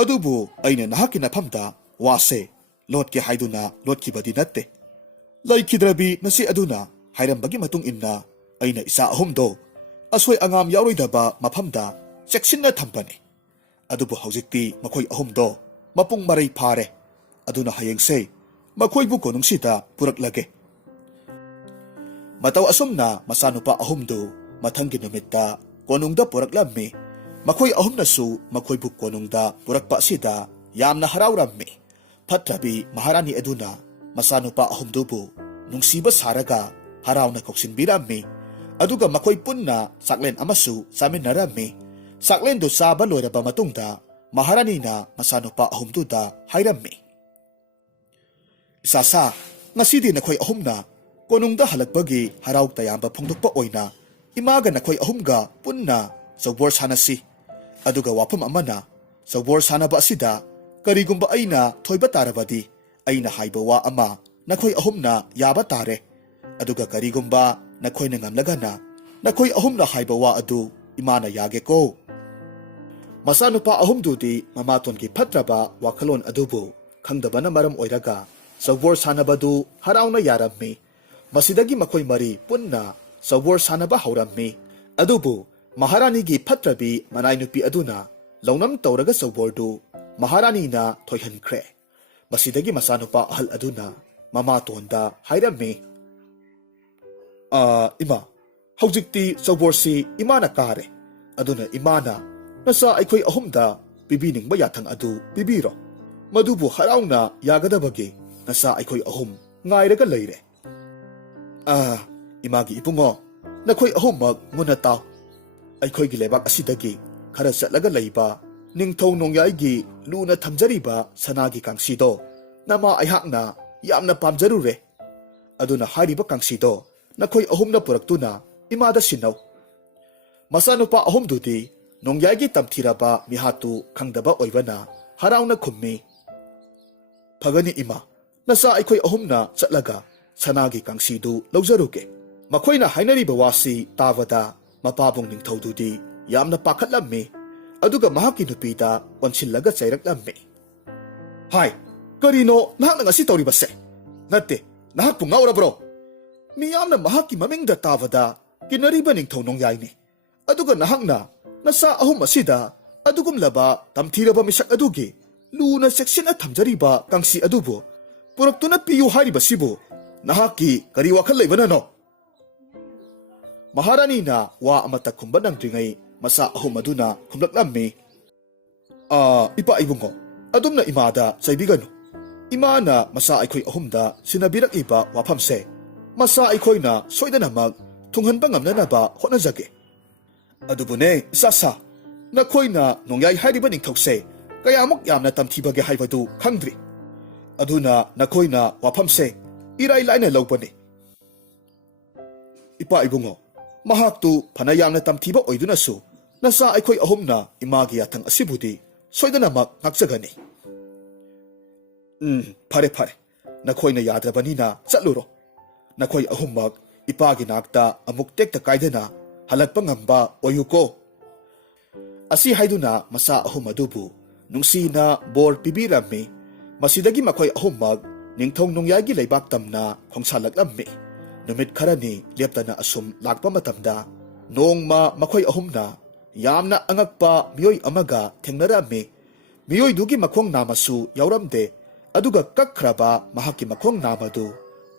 ꯑꯗꯨꯕꯨ ꯑꯩꯅ ꯅꯍꯥꯛꯀꯤ ꯅꯐꯝꯗ ꯋꯥꯁꯦ ꯂꯣꯠꯀꯦ ꯍꯥꯏꯗꯨꯅ ꯂꯣꯠꯈꯤꯕꯗꯤ ꯅꯠꯇꯦ ꯂꯩꯈꯤꯗ꯭ꯔꯕꯤ ꯅꯆꯦ ꯑꯗꯨꯅ ꯍꯥꯏꯔꯝꯕꯒꯤ ꯃꯇꯨꯡ ꯏꯟꯅ ꯑꯩꯅ ꯏꯆꯥ ꯑꯍꯨꯝꯗꯣ ꯑꯁꯣꯏ ꯑꯉꯥꯝ ꯌꯥꯎꯔꯣꯏꯗꯕ ꯃꯐꯝꯗ ꯆꯦꯛꯁꯤꯟꯅ ꯊꯝꯕꯅꯤ ꯑꯗꯨꯕꯨ ꯍꯧꯖꯤꯛꯇꯤ ꯃꯈꯣꯏ ꯑꯍꯨꯝꯗꯣ ꯃꯄꯨꯡ ꯃꯔꯩ ꯐꯥꯔꯦ ꯑꯗꯨꯅ ꯍꯌꯦꯡꯁꯦ ꯃꯈꯣꯏꯕꯨ ꯀꯣꯅꯨꯡꯁꯤꯗ ꯄꯨꯔꯛꯂꯒꯦ ꯃꯇꯧ ꯑꯁꯨꯝꯅ ꯃꯆꯥꯅꯨꯄꯥ ꯑꯍꯨꯝꯗꯨ ꯃꯊꯪꯒꯤ ꯅꯨꯃꯤꯠꯇ ꯀꯣꯅꯨꯡꯗ ꯄꯨꯔꯛꯂꯝꯃꯤ ꯃꯈꯣꯏ ꯑꯍꯨꯝꯅꯁꯨ ꯃꯈꯣꯏꯕꯨ ꯀꯣꯅꯨꯡꯗ ꯄꯨꯔꯛꯄ ꯑꯁꯤꯗ ꯌꯥꯝꯅ ꯍꯔꯥꯎꯔꯝꯃꯤ ꯐꯠꯇ꯭ꯔꯕꯤ ꯃꯍꯥꯔꯥꯅꯤ ꯑꯗꯨꯅ ꯃꯆꯥꯅꯨꯄꯥ ꯑꯍꯨꯝꯗꯨꯕꯨ ꯅꯨꯡꯁꯤꯕ ꯁꯥꯔꯒ ꯍꯔꯥꯎꯅ ꯀꯧꯁꯤꯟꯕꯤꯔꯝꯃꯤ ꯑꯗꯨꯒ ꯃꯈꯣꯏ ꯄꯨꯟꯅ ꯆꯥꯛꯂꯦꯟ ꯑꯃꯁꯨ ꯆꯥꯃꯤꯟꯅꯔꯝꯃꯤ ꯆꯥꯛꯂꯦꯟꯗꯨ ꯆꯥꯕ ꯂꯣꯏꯔꯕ ꯃꯇꯨꯡꯗ ꯃꯍꯥꯔꯥꯅꯤꯅ ꯃꯆꯥꯅꯨꯄꯥ ꯑꯍꯨꯝꯗꯨꯗ ꯍꯥꯏꯔꯝꯃꯤ ꯏꯆꯥꯁꯥ ꯉꯁꯤꯗꯤ ꯅꯈꯣꯏ ꯑꯍꯨꯝꯅ ꯀꯣꯅꯨꯡꯗ ꯍꯜꯂꯛꯄꯒꯤ ꯍꯔꯥꯎ ꯇꯌꯥꯝꯕ ꯐꯣꯡꯗꯣꯛꯄ ꯑꯣꯏꯅ ꯏꯃꯥꯒ ꯅꯈꯣꯏ ꯑꯍꯨꯝꯒ ꯄꯨꯟꯅ ꯖꯒꯣꯔ ꯁꯥꯟꯅꯁꯤ ꯑꯗꯨꯒ ꯋꯥꯐꯝ ꯑꯃꯅ ꯖꯒꯣꯔ ꯁꯥꯟꯅꯕ ꯑꯁꯤꯗ ꯀꯔꯤꯒꯨꯝꯕ ꯑꯩꯅ ꯊꯣꯏꯕ ꯇꯥꯔꯕꯗꯤ ꯑꯩꯅ ꯍꯥꯏꯕ ꯋꯥ ꯑꯃ ꯅꯈꯣꯏ ꯑꯍꯨꯝꯅ ꯌꯥꯕ ꯇꯥꯔꯦ ꯑꯗꯨꯒ ꯀꯔꯤꯒꯨꯝꯕ ꯅꯈꯣꯏꯅ ꯉꯝꯂꯒꯅ ꯅꯈꯣꯏ ꯑꯍꯨꯝꯅ ꯍꯥꯏꯕ ꯋꯥ ꯑꯗꯨ ꯏꯃꯥꯅ ꯌꯥꯒꯦꯀꯣ ꯃꯆꯥꯅꯨꯄꯥ ꯑꯍꯨꯝꯗꯨꯗꯤ ꯃꯃꯥꯇꯣꯟꯒꯤ ꯐꯠꯇ꯭ꯔꯕ ꯋꯥꯈꯜꯂꯣꯟ ꯑꯗꯨꯕు ꯈꯪꯗꯕꯅ ꯃꯔꯝ ꯑꯣꯏꯔꯒ ꯖꯒꯣꯔ ꯁꯥꯟꯅꯕꯗꯨ ꯍꯔꯥꯎꯅ ꯌꯥꯔꯝꯃꯤ ꯃꯁꯤꯗꯒꯤ ꯃꯈꯣꯏ ꯃꯔꯤ ꯄꯨꯟꯅ ꯖꯒꯣꯔ ꯁꯥꯟꯅꯕ ꯍꯧꯔꯝꯃꯤ ꯑꯗꯨꯕꯨ ꯃꯍꯥꯔꯥꯅꯤꯒꯤ ꯐꯠꯇ꯭ꯔꯕꯤ ꯃꯅꯥꯏ ꯅꯨꯄꯤ ꯑꯗꯨꯅ ꯂꯧꯅꯝ ꯇꯧꯔꯒ ꯖꯒꯣꯔꯗꯨ ꯃꯍꯥꯔꯥꯅꯤꯅ ꯊꯣꯏꯍꯟꯈ꯭ꯔꯦ ꯃꯁꯤꯗꯒꯤ ꯃꯆꯥꯅꯨꯄꯥ ꯑꯍꯜ ꯑꯗꯨꯅ ꯃꯃꯥꯇꯣꯟꯗ ꯍꯥꯏꯔꯝꯃꯤ ꯏꯃꯥ ꯍꯧꯖꯤꯛꯇꯤ ꯖꯒꯣꯔꯁꯤ ꯏꯃꯥꯅ ꯀꯥꯔꯦ ꯑꯗꯨꯅ ꯏꯃꯥꯅ ꯅꯆꯥ ꯑꯩꯈꯣꯏ ꯑꯍꯨꯝꯗ ꯄꯤꯕꯤꯅꯤꯡꯕ ꯌꯥꯊꯪ ꯑꯗꯨ ꯄꯤꯕꯤꯔꯣ ꯃꯗꯨꯕꯨ ꯍꯔꯥꯎꯅ ꯌꯥꯒꯗꯕꯒꯤ ꯅꯆꯥ ꯑꯩꯈꯣꯏ ꯑꯍꯨꯝ ꯉꯥꯏꯔꯒ ꯂꯩꯔꯦ ꯏꯃꯥꯒꯤ ꯏꯕꯨꯡꯉꯣ ꯅꯈꯣꯏ ꯑꯍꯨꯝꯃꯛ ꯃꯨꯟꯅ ꯇꯥꯎ ꯑꯩꯈꯣꯏꯒꯤ ꯂꯩꯕꯥꯛ ꯑꯁꯤꯗꯒꯤ ꯈꯔ ꯆꯠꯂꯒ ꯂꯩꯕ ꯅꯤꯡꯊꯧ ꯅꯣꯡꯌꯥꯏꯒꯤ ꯂꯨꯅ ꯊꯝꯖꯔꯤꯕ ꯁꯅꯥꯒꯤ ꯀꯥꯡꯁꯤꯗꯣ ꯅꯃꯥ ꯑꯩꯍꯥꯛꯅ ꯌꯥꯝꯅ ꯄꯥꯝꯖꯔꯨꯔꯦ ꯑꯗꯨꯅ ꯍꯥꯏꯔꯤꯕ ꯀꯥꯡꯁꯤꯗꯣ ꯅꯈꯣꯏ ꯑꯍꯨꯝꯅ ꯄꯨꯔꯛꯇꯨꯅ ꯏꯃꯥꯗ ꯁꯤꯟꯅꯧ ꯃꯆꯥꯅꯨꯄꯥ ꯑꯍꯨꯝꯗꯨꯗꯤ ꯅꯣꯡꯌꯥꯏꯒꯤ ꯇꯝꯊꯤꯔꯕ ꯃꯤꯍꯥꯠꯇꯨ ꯈꯪꯗꯕ ꯑꯣꯏꯕꯅ ꯍꯔꯥꯎꯅ ꯈꯨꯝꯃꯤ, ꯐꯒꯅꯤ ꯏꯃꯥ, ꯅꯆꯥ ꯑꯩꯈꯣꯏ ꯑꯍꯨꯝꯅ ꯆꯠꯂꯒ ꯁꯅꯥꯒꯤ ꯀꯥꯡꯁꯤꯗꯨ ꯂꯧꯖꯔꯨꯒꯦ꯫ ꯃꯈꯣꯏꯅ ꯍꯥꯏꯅꯔꯤꯕ ꯋꯥꯁꯤ ꯇꯥꯕꯗ ꯃꯄꯥꯕꯨꯡ ꯅꯤꯡꯊꯧꯗꯨꯗꯤ ꯌꯥꯝꯅ ꯄꯥꯈꯠꯂꯝꯃꯤ, ꯑꯗꯨꯒ ꯃꯍꯥꯛꯀꯤ ꯅꯨꯄꯤꯗ ꯑꯣꯟꯁꯤꯜꯂꯒ ꯆꯩꯔꯛꯂꯝꯃꯤ꯫ ꯍꯥꯏ, ꯀꯔꯤꯅꯣ ꯅꯍꯥꯛꯅ ꯉꯁꯤ ꯇꯧꯔꯤꯕꯁꯦ? ꯅꯠꯇꯦ, ꯅꯍꯥꯛꯄꯨ ꯉꯥꯎꯔꯕ꯭ꯔꯣ? ꯃꯤꯌꯥꯝꯅ ꯃꯍꯥꯛꯀꯤ ꯃꯃꯤꯡꯗ ꯇꯥꯕꯗ ꯀꯤꯟꯅꯔꯤꯕ ꯅꯤꯡꯊꯧ ꯅꯣꯡꯌꯥꯏꯅꯤ, ꯑꯗꯨꯒ ꯅꯍꯥꯛꯅ ꯅꯆꯥ ꯑꯍꯨꯝ ꯑꯁꯤꯗ ꯑꯗꯨꯒꯨꯝꯂꯕ ꯇꯝꯊꯤꯔꯕ ꯃꯤꯁꯛ ꯑꯗꯨꯒꯤ ꯂꯨꯅ ꯆꯦꯛꯁꯤꯟꯅ ꯊꯝꯖꯔꯤꯕ ꯀꯥꯡꯁꯤ ꯑꯗꯨꯕꯨ ꯄꯨꯔꯛꯇꯨꯅ ꯄꯤꯌꯨ ꯍꯥꯏꯔꯤꯕꯁꯤꯕꯨ ꯅꯍꯥꯛꯀꯤ ꯀꯔꯤ ꯋꯥꯈꯜ ꯂꯩꯕꯅꯅꯣ? ꯃꯍꯥꯔꯥꯅꯤꯅ ꯋꯥ ꯑꯃꯠꯇ ꯈꯨꯝꯕ ꯅꯪꯗ꯭ꯔꯤꯉꯩ ꯃꯆꯥ ꯑꯍꯨꯝ ꯑꯗꯨꯅ ꯈꯨꯝꯂꯛꯂꯝꯃꯤ, ꯏꯄꯥ ꯏꯕꯨꯡꯉꯣ, ꯑꯗꯨꯝꯅ ꯏꯃꯥꯗ ꯆꯩꯕꯤꯒꯅꯨ꯫ ꯏꯃꯥꯅ ꯃꯆꯥ ꯑꯩꯈꯣꯏ ꯑꯍꯨꯝꯗ ꯁꯤꯟꯅꯕꯤꯔꯛꯂꯤꯕ ꯋꯥꯐꯝꯁꯦ ꯃꯆꯥ ꯑꯩꯈꯣꯏꯅ ꯁꯣꯏꯗꯅꯃꯛ ꯊꯨꯡꯍꯟꯕ ꯉꯝꯅꯅꯕ ꯍꯣꯠꯅꯖꯒꯦ꯫ ꯑꯗꯨꯕꯨꯅꯦ ꯏꯆꯥꯁꯥ, ꯅꯈꯣꯏꯅ ꯅꯣꯡꯌꯥꯏ ꯍꯥꯏꯔꯤꯕ ꯅꯤꯡꯊꯧꯁꯦ ꯀꯌꯥꯃꯨꯛ ꯌꯥꯝꯅ ꯇꯝꯊꯤꯕꯒꯦ ꯍꯥꯏꯕꯗꯨ ꯈꯪꯗ꯭ꯔꯤ, ꯑꯗꯨꯅ ꯅꯈꯣꯏꯅ ꯋꯥꯐꯝꯁꯦ ꯏꯔꯥꯏ ꯂꯥꯏꯅ ꯂꯧꯕꯅꯤ꯫ ꯏꯄꯥ ꯏꯕꯨꯡꯉꯣ, ꯃꯍꯥꯛꯇꯨ ꯐꯅ ꯌꯥꯝꯅ ꯇꯝꯊꯤꯕ ꯑꯣꯏꯗꯨꯅꯁꯨ ꯅꯆꯥ ꯑꯩꯈꯣꯏ ꯑꯍꯨꯝꯅ ꯏꯃꯥꯒꯤ ꯌꯥꯊꯪ ꯑꯁꯤꯕꯨꯗꯤ ꯁꯣꯏꯗꯅꯃꯛ ꯉꯥꯛꯆꯒꯅꯤ꯫ ꯐꯔꯦ ꯐꯔꯦ, ꯅꯈꯣꯏꯅ ꯌꯥꯗ꯭ꯔꯕꯅꯤꯅ ꯆꯠꯂꯨꯔꯣ꯫ ꯅꯈꯣꯏ ꯑꯍꯨꯝꯃꯛ ꯏꯄꯥꯒꯤ ꯅꯥꯛꯇ ꯑꯃꯨꯛ ꯇꯦꯛꯇ ꯀꯥꯏꯗꯅ ꯍꯜꯂꯛꯄ ꯉꯝꯕ ꯑꯣꯏꯌꯨꯀꯣ꯫ ꯑꯁꯤ ꯍꯥꯏꯗꯨꯅ ꯃꯆꯥ ꯑꯍꯨꯝ ꯑꯗꯨꯕꯨ ꯅꯨꯡꯁꯤꯅ ꯕꯣꯔ ꯄꯤꯕꯤꯔꯝꯃꯤ꯫ ꯃꯁꯤꯗꯒꯤ ꯃꯈꯣꯏ ꯑꯍꯨꯝꯃꯛ ꯅꯤꯡꯊꯧ ꯅꯣꯡꯌꯥꯏꯒꯤ ꯂꯩꯕꯥꯛ ꯇꯝꯅ ꯈꯣꯡꯁꯥꯜꯂꯛꯂꯝꯃꯤ꯫ ꯅꯨꯃꯤꯠ ꯈꯔꯅꯤ ꯂꯦꯞꯇꯅ ꯑꯁꯨꯝ ꯂꯥꯛꯄ ꯃꯇꯝꯗ ꯅꯣꯡꯃ ꯃꯈꯣꯏ ꯑꯍꯨꯝꯅ ꯌꯥꯝꯅ ꯑꯉꯛꯄ ꯃꯤꯑꯣꯏ ꯑꯃꯒ ꯊꯦꯡꯅꯔꯝꯃꯤ꯫ ꯃꯤꯑꯣꯏꯗꯨꯒꯤ ꯃꯈꯣꯡ ꯅꯥꯝꯃꯁꯨ ꯌꯥꯎꯔꯝꯗꯦ, ꯑꯗꯨꯒ ꯀꯛꯈ꯭ꯔꯕ ꯃꯍꯥꯛꯀꯤ ꯃꯈꯣꯡ ꯅꯥꯝꯃꯗꯨ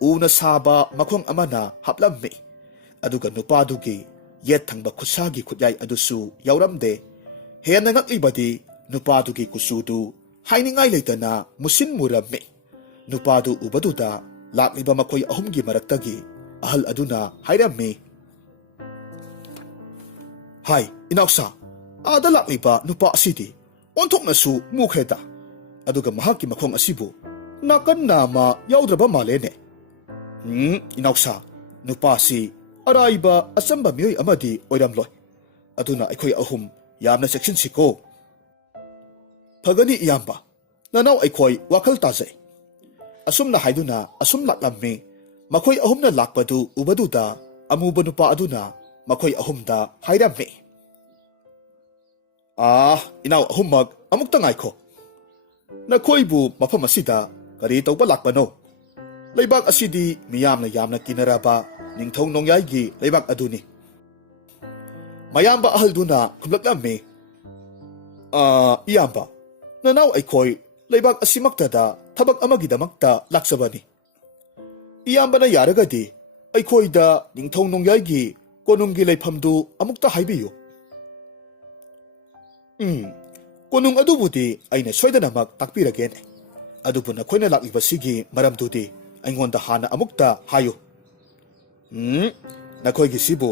ꯎꯅ ꯁꯥꯕ ꯃꯈꯣꯡ ꯑꯃꯅ ꯍꯥꯞꯂꯝꯃꯤ, ꯑꯗꯨꯒ ꯅꯨꯄꯥꯗꯨꯒꯤ ꯌꯦꯠ ꯊꯪꯕ ꯈꯨꯠꯁꯥꯒꯤ ꯈꯨꯠꯌꯥꯏ ꯑꯗꯨꯁꯨ ꯌꯥꯎꯔꯝꯗꯦ꯫ ꯍꯦꯟꯅ ꯉꯛꯂꯤꯕꯗꯤ ꯅꯨꯄꯥꯗꯨꯒꯤ ꯀꯨꯆꯨꯗꯨ ꯍꯥꯏꯅꯤꯡꯉꯥꯏ ꯂꯩꯇꯅ ꯃꯨꯁꯤꯟ ꯃꯨꯔꯝꯃꯤ꯫ ꯅꯨꯄꯥꯗꯨ ꯎꯕꯗꯨꯗ ꯂꯥꯛꯂꯤꯕ ꯃꯈꯣꯏ ꯑꯍꯨꯝꯒꯤ ꯃꯔꯛꯇꯒꯤ ꯑꯍꯜ ꯑꯗꯨꯅ ꯍꯥꯏꯔꯝꯃꯤ, ꯍꯥꯏ ꯏꯅꯥꯎꯁꯥ, ꯑꯥꯗ ꯂꯥꯛꯂꯤꯕ ꯅꯨꯄꯥ ꯑꯁꯤꯗꯤ ꯑꯣꯟꯊꯣꯛꯅꯁꯨ ꯃꯨꯈ꯭ꯔꯦꯗ, ꯑꯗꯨꯒ ꯃꯍꯥꯛꯀꯤ ꯃꯈꯣꯡ ꯑꯁꯤꯕꯨ ꯅꯥꯀꯟ ꯅꯥꯝꯃ ꯌꯥꯎꯗ꯭ꯔꯕ ꯃꯥꯜꯂꯦꯅꯦ꯫ ꯏꯅꯥꯎꯁꯥ, ꯅꯨꯄꯥꯁꯤ ꯑꯔꯥꯏꯕ ꯑꯆꯝꯕ ꯃꯤꯑꯣꯏ ꯑꯃꯗꯤ ꯑꯣꯏꯔꯝꯂꯣꯏ, ꯑꯗꯨꯅ ꯑꯩꯈꯣই ꯑꯍꯨꯝ ꯌꯥꯝꯅ ꯆꯦꯛꯁꯤꯟꯁꯤꯀꯣ꯫ ꯐꯒꯅꯤ ꯏꯌꯥꯝꯕ, ꯅꯅꯥꯎ ꯑꯩꯈꯣꯏ ꯋꯥꯈꯜ ꯇꯥꯖꯩ꯫ ꯑꯁꯨꯝꯅ ꯍꯥꯏꯗꯨꯅ ꯑꯁꯨꯝ ꯂꯥꯛꯂꯝꯃꯤ꯫ ꯃꯈꯣꯏ ꯑꯍꯨꯝꯅ ꯂꯥꯛꯄꯗꯨ ꯎꯕꯗꯨꯗ ꯑꯃꯨꯕ ꯅꯨꯄꯥ ꯑꯗꯨꯅ ꯃꯈꯣꯏ ꯑꯍꯨꯝꯗ ꯍꯥꯏꯔꯝꯃꯤ, ꯏꯅꯥꯎ ꯑꯍꯨꯝꯃꯛ ꯑꯃꯨꯛꯇ ꯉꯥꯏꯈꯣ꯫ ꯅꯈꯣꯏꯕꯨ ꯃꯐꯝ ꯑꯁꯤꯗ ꯀꯔꯤ ꯇꯧꯕ ꯂꯥꯛꯄꯅꯣ? ꯂꯩꯕꯥꯛ ꯑꯁꯤꯗꯤ ꯃꯤꯌꯥꯝꯅ ꯌꯥꯝꯅ ꯀꯤꯅꯔꯕ ꯅꯤꯡꯊꯧ ꯅꯣꯡꯌꯥꯏꯒꯤ ꯂꯩꯕꯥꯛ ꯑꯗꯨꯅꯤ꯫ ꯃꯌꯥꯝꯕ ꯑꯍꯜꯗꯨꯅ ꯈꯨꯝꯂꯛꯂꯝꯃꯤ, ꯏꯌꯥꯝꯕ, ꯅꯅꯥꯎ ꯑꯩꯈꯣꯏ ꯂꯩꯕꯥꯛ ꯑꯁꯤꯃꯛꯇꯗ ꯊꯕꯛ ꯑꯃꯒꯤꯗꯃꯛꯇ ꯂꯥꯛꯆꯕꯅꯤ꯫ ꯏꯌꯥꯝꯕꯅ ꯌꯥꯔꯒꯗꯤ ꯑꯩꯈꯣꯏꯗ ꯅꯤꯡꯊꯧ ꯅꯣꯡꯌꯥꯏꯒꯤ ꯀꯣꯅꯨꯡꯒꯤ ꯂꯩꯐꯝꯗꯨ ꯑꯃꯨꯛꯇ ꯍꯥꯏꯕꯤꯌꯨ꯫ ꯀꯣꯅꯨꯡ ꯑꯗꯨꯕꯨꯗꯤ ꯑꯩꯅ ꯁꯣꯏꯗꯅꯃꯛ ꯇꯥꯛꯄꯤꯔꯒꯦꯅꯦ, ꯑꯗꯨꯕꯨ ꯅꯈꯣꯏꯅ ꯂꯥꯛꯂꯤꯕꯁꯤꯒꯤ ꯃꯔꯝꯗꯨꯗꯤ ꯑꯩꯉꯣꯟꯗ ꯍꯥꯟꯅ ꯑꯃꯨꯛꯇ ꯍꯥꯏꯌꯨ꯫ ꯅꯈꯣꯏꯒꯤꯁꯤꯕꯨ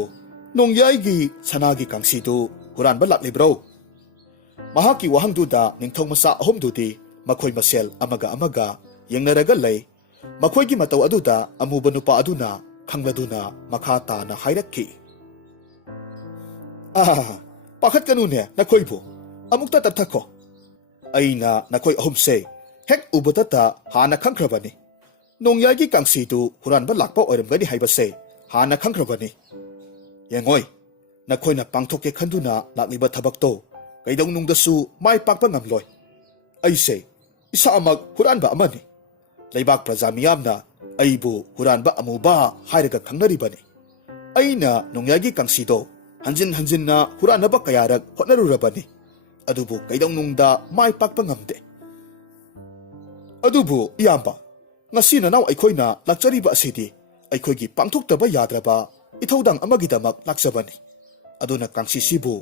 ꯅꯣꯡꯌꯥꯏꯒꯤ ꯁꯅꯥꯒꯤ ꯀꯥꯡꯁꯤꯗꯨ ꯍꯨꯔꯥꯟꯕ ꯂꯥꯛꯂꯤꯕ꯭ꯔꯣ? ꯃꯍꯥꯛꯀꯤ ꯋꯥꯍꯪꯗꯨꯗ ꯅꯤꯡꯊꯧ ꯃꯆꯥ ꯑꯍꯨꯝꯗꯨꯗꯤ ꯃꯈꯣꯏ ꯃꯁꯦꯜ ꯑꯃꯒ ꯑꯃꯒ ꯌꯦꯡꯅꯔꯒ ꯂꯩ꯫ ꯃꯈꯣꯏꯒꯤ ꯃꯇꯧ ꯑꯗꯨꯗ ꯑꯃꯨꯕ ꯅꯨꯄꯥ ꯑꯗꯨꯅ ꯈꯪꯂꯗꯨꯅ ꯃꯈꯥ ꯇꯥꯅ ꯍꯥꯏꯔꯛꯈꯤ, ꯄꯥꯈꯠꯀꯅꯨꯅꯦ ꯅꯈꯣꯏꯕꯨ, ꯑꯃꯨꯛꯇ ꯇꯞꯊꯈꯣ꯫ ꯑꯩꯅ ꯅꯈꯣꯏ ꯑꯍꯨꯝꯁꯦ ꯍꯦꯛ ꯎꯕꯗꯇ ꯍꯥꯟꯅ ꯈꯪꯈ꯭ꯔꯕꯅꯤ꯫ ꯅꯣꯡꯌꯥꯏꯒꯤ ꯀꯥꯡꯁꯤꯗꯨ ꯍꯨꯔꯥꯟꯕ ꯂꯥꯛꯄ ꯑꯣꯏꯔꯝꯒꯅꯤ ꯍꯥꯏꯕꯁꯦ ꯍꯥꯟꯅ ꯈꯪꯈ꯭ꯔꯕꯅꯤ꯫ ꯌꯦꯡꯉꯣꯏ, ꯅꯈꯣꯏꯅ ꯄꯥꯡꯊꯣꯛꯀꯦ ꯈꯟꯗꯨꯅ ꯂꯥꯛꯂꯤꯕ ꯊꯕꯛꯇꯣ ꯀꯩꯗꯧꯅꯨꯡꯗꯁꯨ ꯃꯥꯏ ꯄꯥꯛꯄ ꯉꯝꯂꯣꯏ꯫ ꯑꯩꯁꯦ ꯏꯁꯥꯃꯛ ꯍꯨꯔꯥꯟꯕ ꯑꯃꯅꯤ꯫ ꯂꯩꯕꯥꯛ ꯄ꯭ꯔꯖꯥ ꯃꯤꯌꯥꯝꯅ ꯑꯩꯕꯨ ꯍꯨꯔꯥꯟꯕ ꯑꯃꯨꯕ ꯍꯥꯏꯔꯒ ꯈꯪꯅꯔꯤꯕꯅꯤ꯫ ꯑꯩꯅ ꯅꯣꯡꯌꯥꯏꯒꯤ ꯀꯥꯡꯁꯤꯗꯣ ꯍꯟꯖꯤꯟ ꯍꯟꯖꯤꯟꯅ ꯍꯨꯔꯥꯟꯅꯕ ꯀꯌꯥꯔꯛ ꯍꯣꯠꯅꯔꯨꯔꯕꯅꯤ, ꯑꯗꯨꯕꯨ ꯀꯩꯗꯧꯅꯨꯡꯗ ꯃꯥꯏ ꯄꯥꯛꯄ ꯉꯝꯗꯦ꯫ ꯑꯗꯨꯕꯨ ꯏꯌꯥꯝꯕ, ꯉꯁꯤ ꯅꯅꯥꯎ ꯑꯩꯈꯣꯏꯅ ꯂꯥꯛꯆꯔꯤꯕ ꯑꯁꯤꯗꯤ ꯑꯩꯈꯣꯏꯒꯤ ꯄꯥꯡꯊꯣꯛꯇꯕ ꯌꯥꯗ꯭ꯔꯕ ꯏꯊꯧꯗꯥꯡ ꯑꯃꯒꯤꯗꯃꯛ ꯂꯥꯛꯆꯕꯅꯤ, ꯑꯗꯨꯅ ꯀꯥꯡꯁꯤꯁꯤꯕꯨ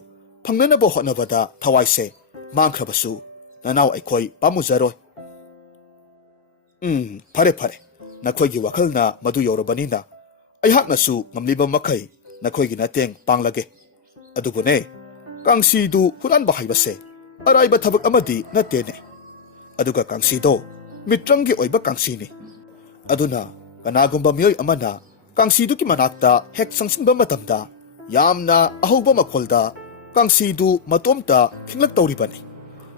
ꯐꯪꯅꯅꯕ ꯍꯣꯠꯅꯕꯗ ꯊꯋꯥꯏꯁꯦ ꯃꯥꯡꯈ꯭ꯔꯕꯁꯨ ꯅꯅꯥꯎ ꯑꯩꯈꯣꯏ ꯄꯥꯝꯃꯨꯖꯔꯣꯏ꯫ ꯐꯔꯦ ꯐꯔꯦ, ꯅꯈꯣꯏꯒꯤ ꯋꯥꯈꯜꯅ ꯃꯗꯨ ꯌꯧꯔꯕꯅꯤꯅ ꯑꯩꯍꯥꯛꯅꯁꯨ ꯉꯝꯂꯤꯕ ꯃꯈꯩ ꯅꯈꯣꯏꯒꯤ ꯃꯇꯦꯡ ꯄꯥꯡꯂꯒꯦ꯫ ꯑꯗꯨꯕꯨꯅꯦ, ꯀꯥꯡꯁꯤꯗꯨ ꯍꯨꯔꯥꯟꯕ ꯍꯥꯏꯕꯁꯦ ꯑꯔꯥꯏꯕ ꯊꯕꯛ ꯑꯃꯗꯤ ꯅꯠꯇꯦꯅꯦ, ꯑꯗꯨꯒ ꯀꯥꯡꯁꯤꯗꯣ ꯃꯤꯇ꯭ꯔꯪꯒꯤ ꯑꯣꯏꯕ ꯀꯥꯡꯁꯤꯅꯤ꯫ ꯑꯗꯨꯅ ꯀꯅꯥꯒꯨꯝꯕ ꯃꯤꯑꯣꯏ ꯑꯃꯅ ꯀꯥꯡꯁꯤꯗꯨꯒꯤ ꯃꯅꯥꯛꯇ ꯍꯦꯛ ꯆꯪꯁꯤꯟꯕ ꯃꯇꯝꯗ ꯌꯥꯝꯅ ꯑꯍꯧꯕ ꯃꯈꯣꯜꯗ ꯀꯥꯡꯁꯤꯗꯨ ꯃꯇꯣꯝꯇ ꯈꯤꯡꯂꯛꯇꯧꯔꯤꯕꯅꯤ꯫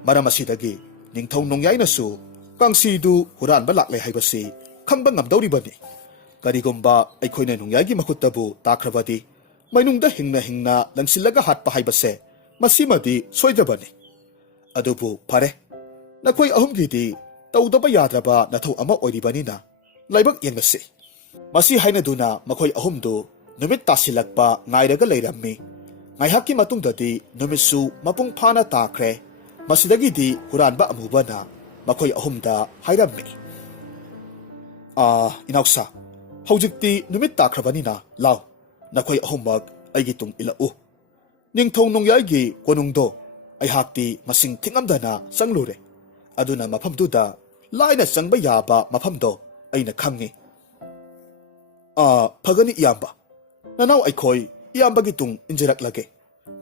ꯃꯔꯝ ꯑꯁꯤꯗꯒꯤ ꯅꯤꯡꯊꯧ ꯅꯣꯡꯌꯥꯏꯅꯁꯨ ꯀꯥꯡꯁꯤꯗꯨ ꯍꯨꯔꯥꯟꯕ ꯂꯥꯛꯂꯦ ꯍꯥꯏꯕꯁꯤ ꯈꯪꯕ ꯉꯝꯗꯧꯔꯤꯕꯅꯤ꯫ ꯀꯔꯤꯒꯨꯝꯕ ꯑꯩꯈꯣꯏꯅ ꯅꯣꯡꯌꯥꯏꯒꯤ ꯃꯈꯨꯠꯇꯕꯨ ꯇꯥꯈ꯭ꯔꯕꯗꯤ ꯃꯅꯨꯡꯗ ꯍꯤꯡꯅ ꯍꯤꯡꯅ ꯂꯪꯁꯤꯜꯂꯒ ꯍꯥꯠꯄ ꯍꯥꯏꯕꯁꯦ ꯃꯁꯤꯃꯗꯤ ꯁꯣꯏꯗ꯭ꯔꯕꯅꯤ꯫ ꯑꯗꯨꯕꯨ ꯐꯔꯦ, ꯅꯈꯣꯏ ꯑꯍꯨꯝꯒꯤꯗꯤ ꯇꯧꯗꯕ ꯌꯥꯗ꯭ꯔꯕ ꯅꯊꯧ ꯑꯃ ꯑꯣꯏꯔꯤꯕꯅꯤꯅ ꯂꯥꯏꯕꯛ ꯌꯦꯡꯂꯁꯤ꯫ ꯃꯁꯤ ꯍꯥꯏꯅꯗꯨꯅ ꯃꯈꯣꯏ ꯑꯍꯨꯝꯗꯨ ꯅꯨꯃꯤꯠ ꯇꯥꯁꯤꯜꯂꯛꯄ ꯉꯥꯏꯔꯒ ꯂꯩꯔꯝꯃꯤ꯫ ꯉꯥꯏꯍꯥꯛꯀꯤ ꯃꯇꯨꯡꯗꯗꯤ ꯅꯨꯃꯤꯠꯁꯨ ꯃꯄꯨꯡ ꯐꯥꯅ ꯇꯥꯈ꯭ꯔꯦ꯫ ꯃꯁꯤꯗꯒꯤꯗꯤ ꯍꯨꯔꯥꯟꯕ ꯑꯃꯨꯕꯅ ꯃꯈꯣꯏ ꯑꯍꯨꯝꯗ ꯍꯥꯏꯔꯝꯃꯤ, ꯏꯅꯥꯎꯁꯥ, ꯍꯧꯖꯤꯛꯇꯤ ꯅꯨꯃꯤꯠ ꯇꯥꯈ꯭ꯔꯕꯅꯤꯅ ꯂꯥꯎ, ꯅꯈꯣꯏ ꯑꯍꯨꯝꯃꯛ ꯑꯩꯒꯤ ꯇꯨꯡ ꯏꯜꯂꯛꯎ꯫ ꯅꯤꯡꯊꯧ ꯅꯣꯡꯌꯥꯏꯒꯤ ꯀꯣꯅꯨꯡꯗꯣ ꯑꯩꯍꯥꯛꯇꯤ ꯃꯁꯤꯡ ꯊꯤꯉꯝꯗꯅ ꯆꯪꯂꯨꯔꯦ꯫ ꯑꯗꯨꯅ ꯃꯐꯝꯗꯨꯗ ꯂꯥꯏꯅ ꯆꯪꯕ ꯌꯥꯕ ꯃꯐꯝꯗꯣ ꯑꯩꯅ ꯈꯪꯉꯤ꯫ ꯐꯒꯅꯤ ꯏꯌꯥꯝꯕ, ꯅꯅꯥꯎ ꯑꯩꯈꯣꯏ ꯏꯌꯥꯝꯕꯒꯤ ꯇꯨꯡ ꯏꯟꯖꯔꯛꯂꯒꯦ꯫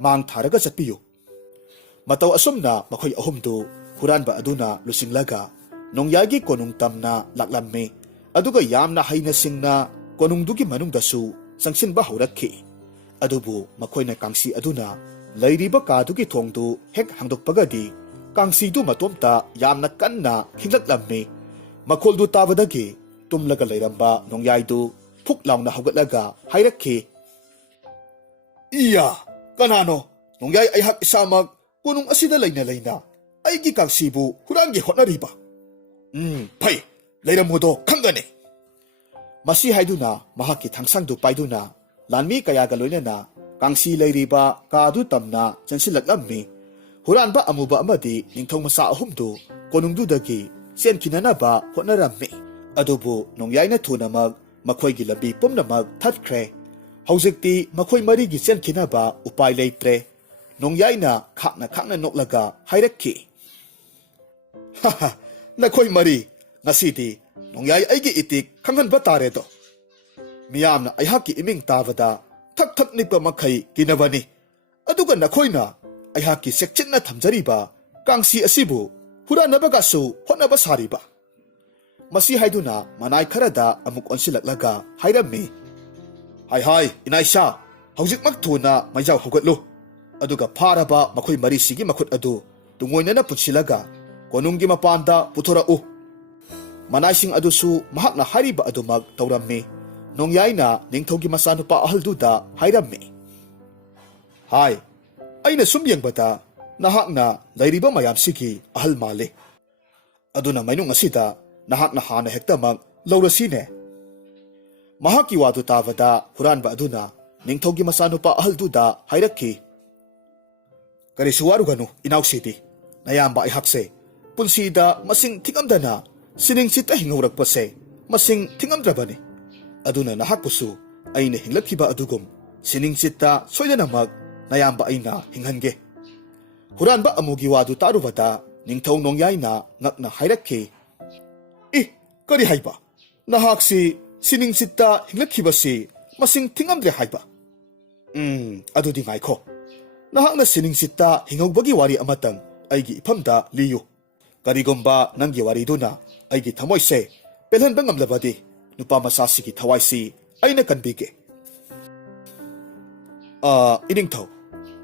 ꯃꯥꯡ ꯊꯥꯔꯒ ꯆꯠꯄꯤꯌꯨ꯫ ꯃꯇꯧ ꯑꯁꯨꯝꯅ ꯃꯈꯣꯏ ꯑꯍꯨꯝꯗꯨ ꯍꯨꯔꯥꯟꯕ ꯑꯗꯨꯅ ꯂꯨꯆꯤꯡꯂꯒ ꯅꯣꯡꯌꯥꯏꯒꯤ ꯀꯣꯅꯨꯡ ꯇꯝꯅ ꯂꯥꯛꯂꯝꯃꯤ꯫ ꯑꯗꯨꯒ ꯌꯥꯝꯅ ꯍꯩꯅ ꯁꯤꯡꯅ ꯀꯣꯅꯨꯡꯗꯨꯒꯤ ꯃꯅꯨꯡꯗꯁꯨ ꯆꯪꯁꯤꯟꯕ ꯍꯧꯔꯛꯈꯤ꯫ ꯑꯗꯨꯕꯨ ꯃꯈꯣꯏꯅ ꯀꯥꯡꯁꯤ ꯑꯗꯨꯅ ꯂꯩꯔꯤꯕ ꯀꯥꯗꯨꯒꯤ ꯊꯣꯡꯗꯨ ꯍꯦꯛ ꯍꯥꯡꯗꯣꯛꯄꯒꯗꯤ ꯀꯥꯡꯁꯤꯗꯨ ꯃꯇꯣꯝꯇ ꯌꯥꯝꯅ ꯀꯟꯅ ꯈꯤꯡꯂꯛꯂꯝꯃꯤ꯫ ꯃꯈꯣꯜꯗꯨ ꯇꯥꯕꯗꯒꯤ ꯇꯨꯝꯂꯒ ꯂꯩꯔꯝꯕ ꯅꯣꯡꯌꯥꯏꯗꯨ ꯐꯨꯛ ꯂꯥꯎꯅ ꯍꯧꯒꯠꯂꯒ ꯍꯥꯏꯔꯛꯈꯤ, ꯏꯌꯥ, ꯀꯅꯥꯅꯣ ꯅꯣꯡꯌꯥꯏ ꯑꯩꯍꯥꯛ ꯏꯁꯥꯃꯛ ꯀꯣꯅꯨꯡ ꯑꯁꯤꯗ ꯂꯩꯅ ꯂꯩꯅ ꯑꯩꯒꯤ ꯀꯥꯡꯁꯤꯕꯨ ꯍꯨꯔꯥꯟꯒꯦ ꯍꯣꯠꯅꯔꯤꯕ? ꯐꯩ, ꯂꯩꯔꯝꯃꯨꯗꯣ ꯈꯪꯒꯅꯤ꯫ ꯃꯁꯤ ꯍꯥꯏꯗꯨꯅ ꯃꯍꯥꯛꯀꯤ ꯊꯥꯡꯁꯥꯡꯗꯨ ꯄꯥꯏꯗꯨꯅ ꯂꯥꯟꯃꯤ ꯀꯌꯥꯒ ꯂꯣꯏꯅꯅ ꯀꯥꯡꯁꯤ ꯂꯩꯔꯤꯕ ꯀꯥꯗꯨ ꯇꯝꯅ ꯆꯪꯁꯤꯜꯂꯛꯂꯝꯃꯤ꯫ ꯍꯨꯔꯥꯟꯕ ꯑꯃꯨꯕ ꯑꯃꯗꯤ ꯅꯤꯡꯊꯧ ꯃꯆꯥ ꯑꯍꯨꯝꯗꯨ ꯀꯣꯅꯨꯡꯗꯨꯗꯒꯤ ꯆꯦꯟꯈꯤꯅꯅꯕ ꯍꯣꯠꯅꯔꯝꯃꯤ꯫ ꯑꯗꯨꯕꯨ ꯅꯣꯡꯌꯥꯏꯅ ꯊꯨꯅꯃꯛ ꯃꯈꯣꯏꯒꯤ ꯂꯝꯕꯤ ꯄꯨꯝꯅꯃꯛ ꯊꯠꯈ꯭ꯔꯦ꯫ ꯍꯧꯖꯤꯛꯇꯤ ꯃꯈꯣꯏ ꯃꯔꯤꯒꯤ ꯆꯦꯟꯈꯤꯅꯕ ꯎꯄꯥꯏ ꯂꯩꯇ꯭ꯔꯦ꯫ ꯅꯣꯡꯌꯥꯏꯅ ꯈꯥꯛꯅ ꯈꯥꯛꯅ ꯅꯣꯛꯂꯒ ꯍꯥꯏꯔꯛꯈꯤ, ꯅꯈꯣꯏ ꯃꯔꯤ ꯉꯁꯤꯗꯤ ꯅꯣꯡꯌꯥꯏ ꯑꯩꯒꯤ ꯏꯇꯤꯛ ꯈꯪꯍꯟꯕ ꯇꯥꯔꯦꯗꯣ꯫ ꯃꯤꯌꯥꯝꯅ ꯑꯩꯍꯥꯛꯀꯤ ꯏꯃꯤꯡ ꯇꯥꯕꯗ ꯊꯛ ꯊꯛ ꯅꯤꯛꯄ ꯃꯈꯩ ꯀꯤꯅꯕꯅꯤ꯫ ꯑꯗꯨꯒ ꯅꯈꯣꯏꯅ ꯑꯩꯍꯥꯛꯀꯤ ꯆꯦꯛꯁꯤꯟꯅ ꯊꯝꯖꯔꯤꯕ ꯀꯥꯡꯁꯤ ꯑꯁꯤꯕꯨ ꯍꯨꯔꯥꯟꯅꯕꯒꯁꯨ ꯍꯣꯠꯅꯕ ꯁꯥꯔꯤꯕ? ꯃꯁꯤ ꯍꯥꯏꯗꯨꯅ ꯃꯅꯥꯏ ꯈꯔꯗ ꯑꯃꯨꯛ ꯑꯣꯟꯁꯤꯜꯂꯛꯂꯒ ꯍꯥꯏꯔꯝꯃꯤ, ꯍꯥꯏ ꯏꯅꯥꯏꯁꯥ, ꯍꯧꯖꯤꯛꯃꯛ ꯊꯨꯅ ꯃꯩꯖꯥꯎ ꯍꯧꯒꯠꯂꯨ꯫ ꯑꯗꯨꯒ ꯐꯥꯔꯕ ꯃꯈꯣꯏ ꯃꯔꯤꯁꯤꯒꯤ ꯃꯈꯨꯠ ꯑꯗꯨ ꯇꯨꯡꯑꯣꯏꯅꯅ ꯄꯨꯟꯁꯤꯜꯂꯒ ꯀꯣꯅꯨꯡꯒꯤ ꯃꯄꯥꯟꯗ ꯄꯨꯊꯣꯔꯛꯎ꯫ ꯃꯅꯥꯏꯁꯤꯡ ꯑꯗꯨꯁꯨ ꯃꯍꯥꯛꯅ ꯍꯥꯏꯔꯤꯕ ꯑꯗꯨꯃꯛ ꯇꯧꯔꯝꯃꯤ꯫ ꯅꯣꯡꯌꯥꯏꯅ ꯅꯤꯡꯊꯧꯒꯤ ꯃꯆꯥꯅꯨꯄꯥ ꯑꯍꯜꯗꯨꯗ ꯍꯥꯏꯔꯝꯃꯤ, ꯍꯥꯏ, ꯑꯩꯅ ꯁꯨꯝ ꯌꯦꯡꯕꯗ ꯅꯍꯥꯛꯅ ꯂꯩꯔꯤꯕ ꯃꯌꯥꯝꯁꯤꯒꯤ ꯑꯍꯜ ꯃꯥꯜꯂꯤ꯫ ꯑꯗꯨꯅ ꯃꯅꯨꯡ ꯑꯁꯤꯗ ꯅꯍꯥꯛꯅ ꯍꯥꯟꯅ ꯍꯦꯛꯇꯃꯛ ꯂꯧꯔꯁꯤꯅꯦ꯫ ꯃꯍꯥꯛꯀꯤ ꯋꯥꯗꯨ ꯇꯥꯕꯗ ꯍꯨꯔꯥꯟꯕ ꯑꯗꯨꯅ ꯅꯤꯡꯊꯧꯒꯤ ꯃꯆꯥꯅꯨꯄꯥ ꯑꯍꯜꯗꯨꯗ ꯍꯥꯏꯔꯛꯈꯤ, ꯀꯔꯤꯁꯨ ꯋꯥꯔꯨꯒꯅꯨ ꯏꯅꯥꯎꯁꯤꯗꯤ, ꯅꯌꯥꯝꯕ ꯑꯩꯍꯥꯛꯁꯦ ꯄꯨꯟꯁꯤꯗ ꯃꯁꯤꯡ ꯊꯤꯉꯝꯗꯅ ꯁꯤꯅꯤꯡꯆꯤꯠꯇ ꯍꯤꯡꯍꯧꯔꯛꯄꯁꯦ ꯃꯁꯤꯡ ꯊꯤꯉꯝꯗ꯭ꯔꯕꯅꯤ꯫ ꯑꯗꯨꯅ ꯅꯍꯥꯛꯄꯨꯁꯨ ꯑꯩꯅ ꯍꯤꯡꯂꯛꯈꯤꯕ ꯑꯗꯨꯒꯨꯝ ꯁꯤꯅꯤꯡꯆꯤꯠꯇ ꯁꯣꯏꯗꯅꯃꯛ ꯅꯌꯥꯝꯕ ꯑꯩꯅ ꯍꯤꯡꯍꯟꯒꯦ꯫ ꯍꯨꯔꯥꯟꯕ ꯑꯃꯨꯒꯤ ꯋꯥꯗꯨ ꯇꯥꯔꯨꯕꯗ ꯅꯤꯡꯊꯧ ꯅꯣꯡꯌꯥꯏꯅ ꯉꯛꯅ ꯍꯥꯏꯔꯛꯈꯤ, ꯀꯔꯤ ꯍꯥꯏꯕ? ꯅꯍꯥꯛꯁꯤ ꯁꯤꯅꯤꯡꯆꯤꯠꯇ ꯍꯤꯡꯂꯛꯈꯤꯕꯁꯤ ꯃꯁꯤꯡ ꯊꯤꯉꯝꯗ꯭ꯔꯦ ꯍꯥꯏꯕ? ꯑꯗꯨꯗꯤ ꯉꯥꯏꯈꯣ, ꯅꯍꯥꯛꯅ ꯁꯤꯅꯤꯡꯆꯤꯠꯇ ꯍꯤꯡꯍꯧꯕꯒꯤ ꯋꯥꯔꯤ ꯑꯃꯇꯪ ꯑꯩꯒꯤ ꯏꯐꯝꯗ ꯂꯤꯌꯨ꯫ ꯀꯔꯤꯒꯨꯝꯕ ꯅꯪꯒꯤ ꯋꯥꯔꯤꯗꯨꯅ ꯑꯩꯒꯤ ꯊꯃꯣꯏꯁꯦ ꯄꯦꯜꯍꯟꯕ ꯉꯝꯂꯕꯗꯤ ꯅꯨꯄꯥ ꯃꯆꯥꯁꯤꯒꯤ ꯊꯋꯥꯏꯁꯤ ꯑꯩꯅ ꯀꯟꯕꯤꯒꯦ꯫ ꯏꯅꯤꯡꯊꯧ,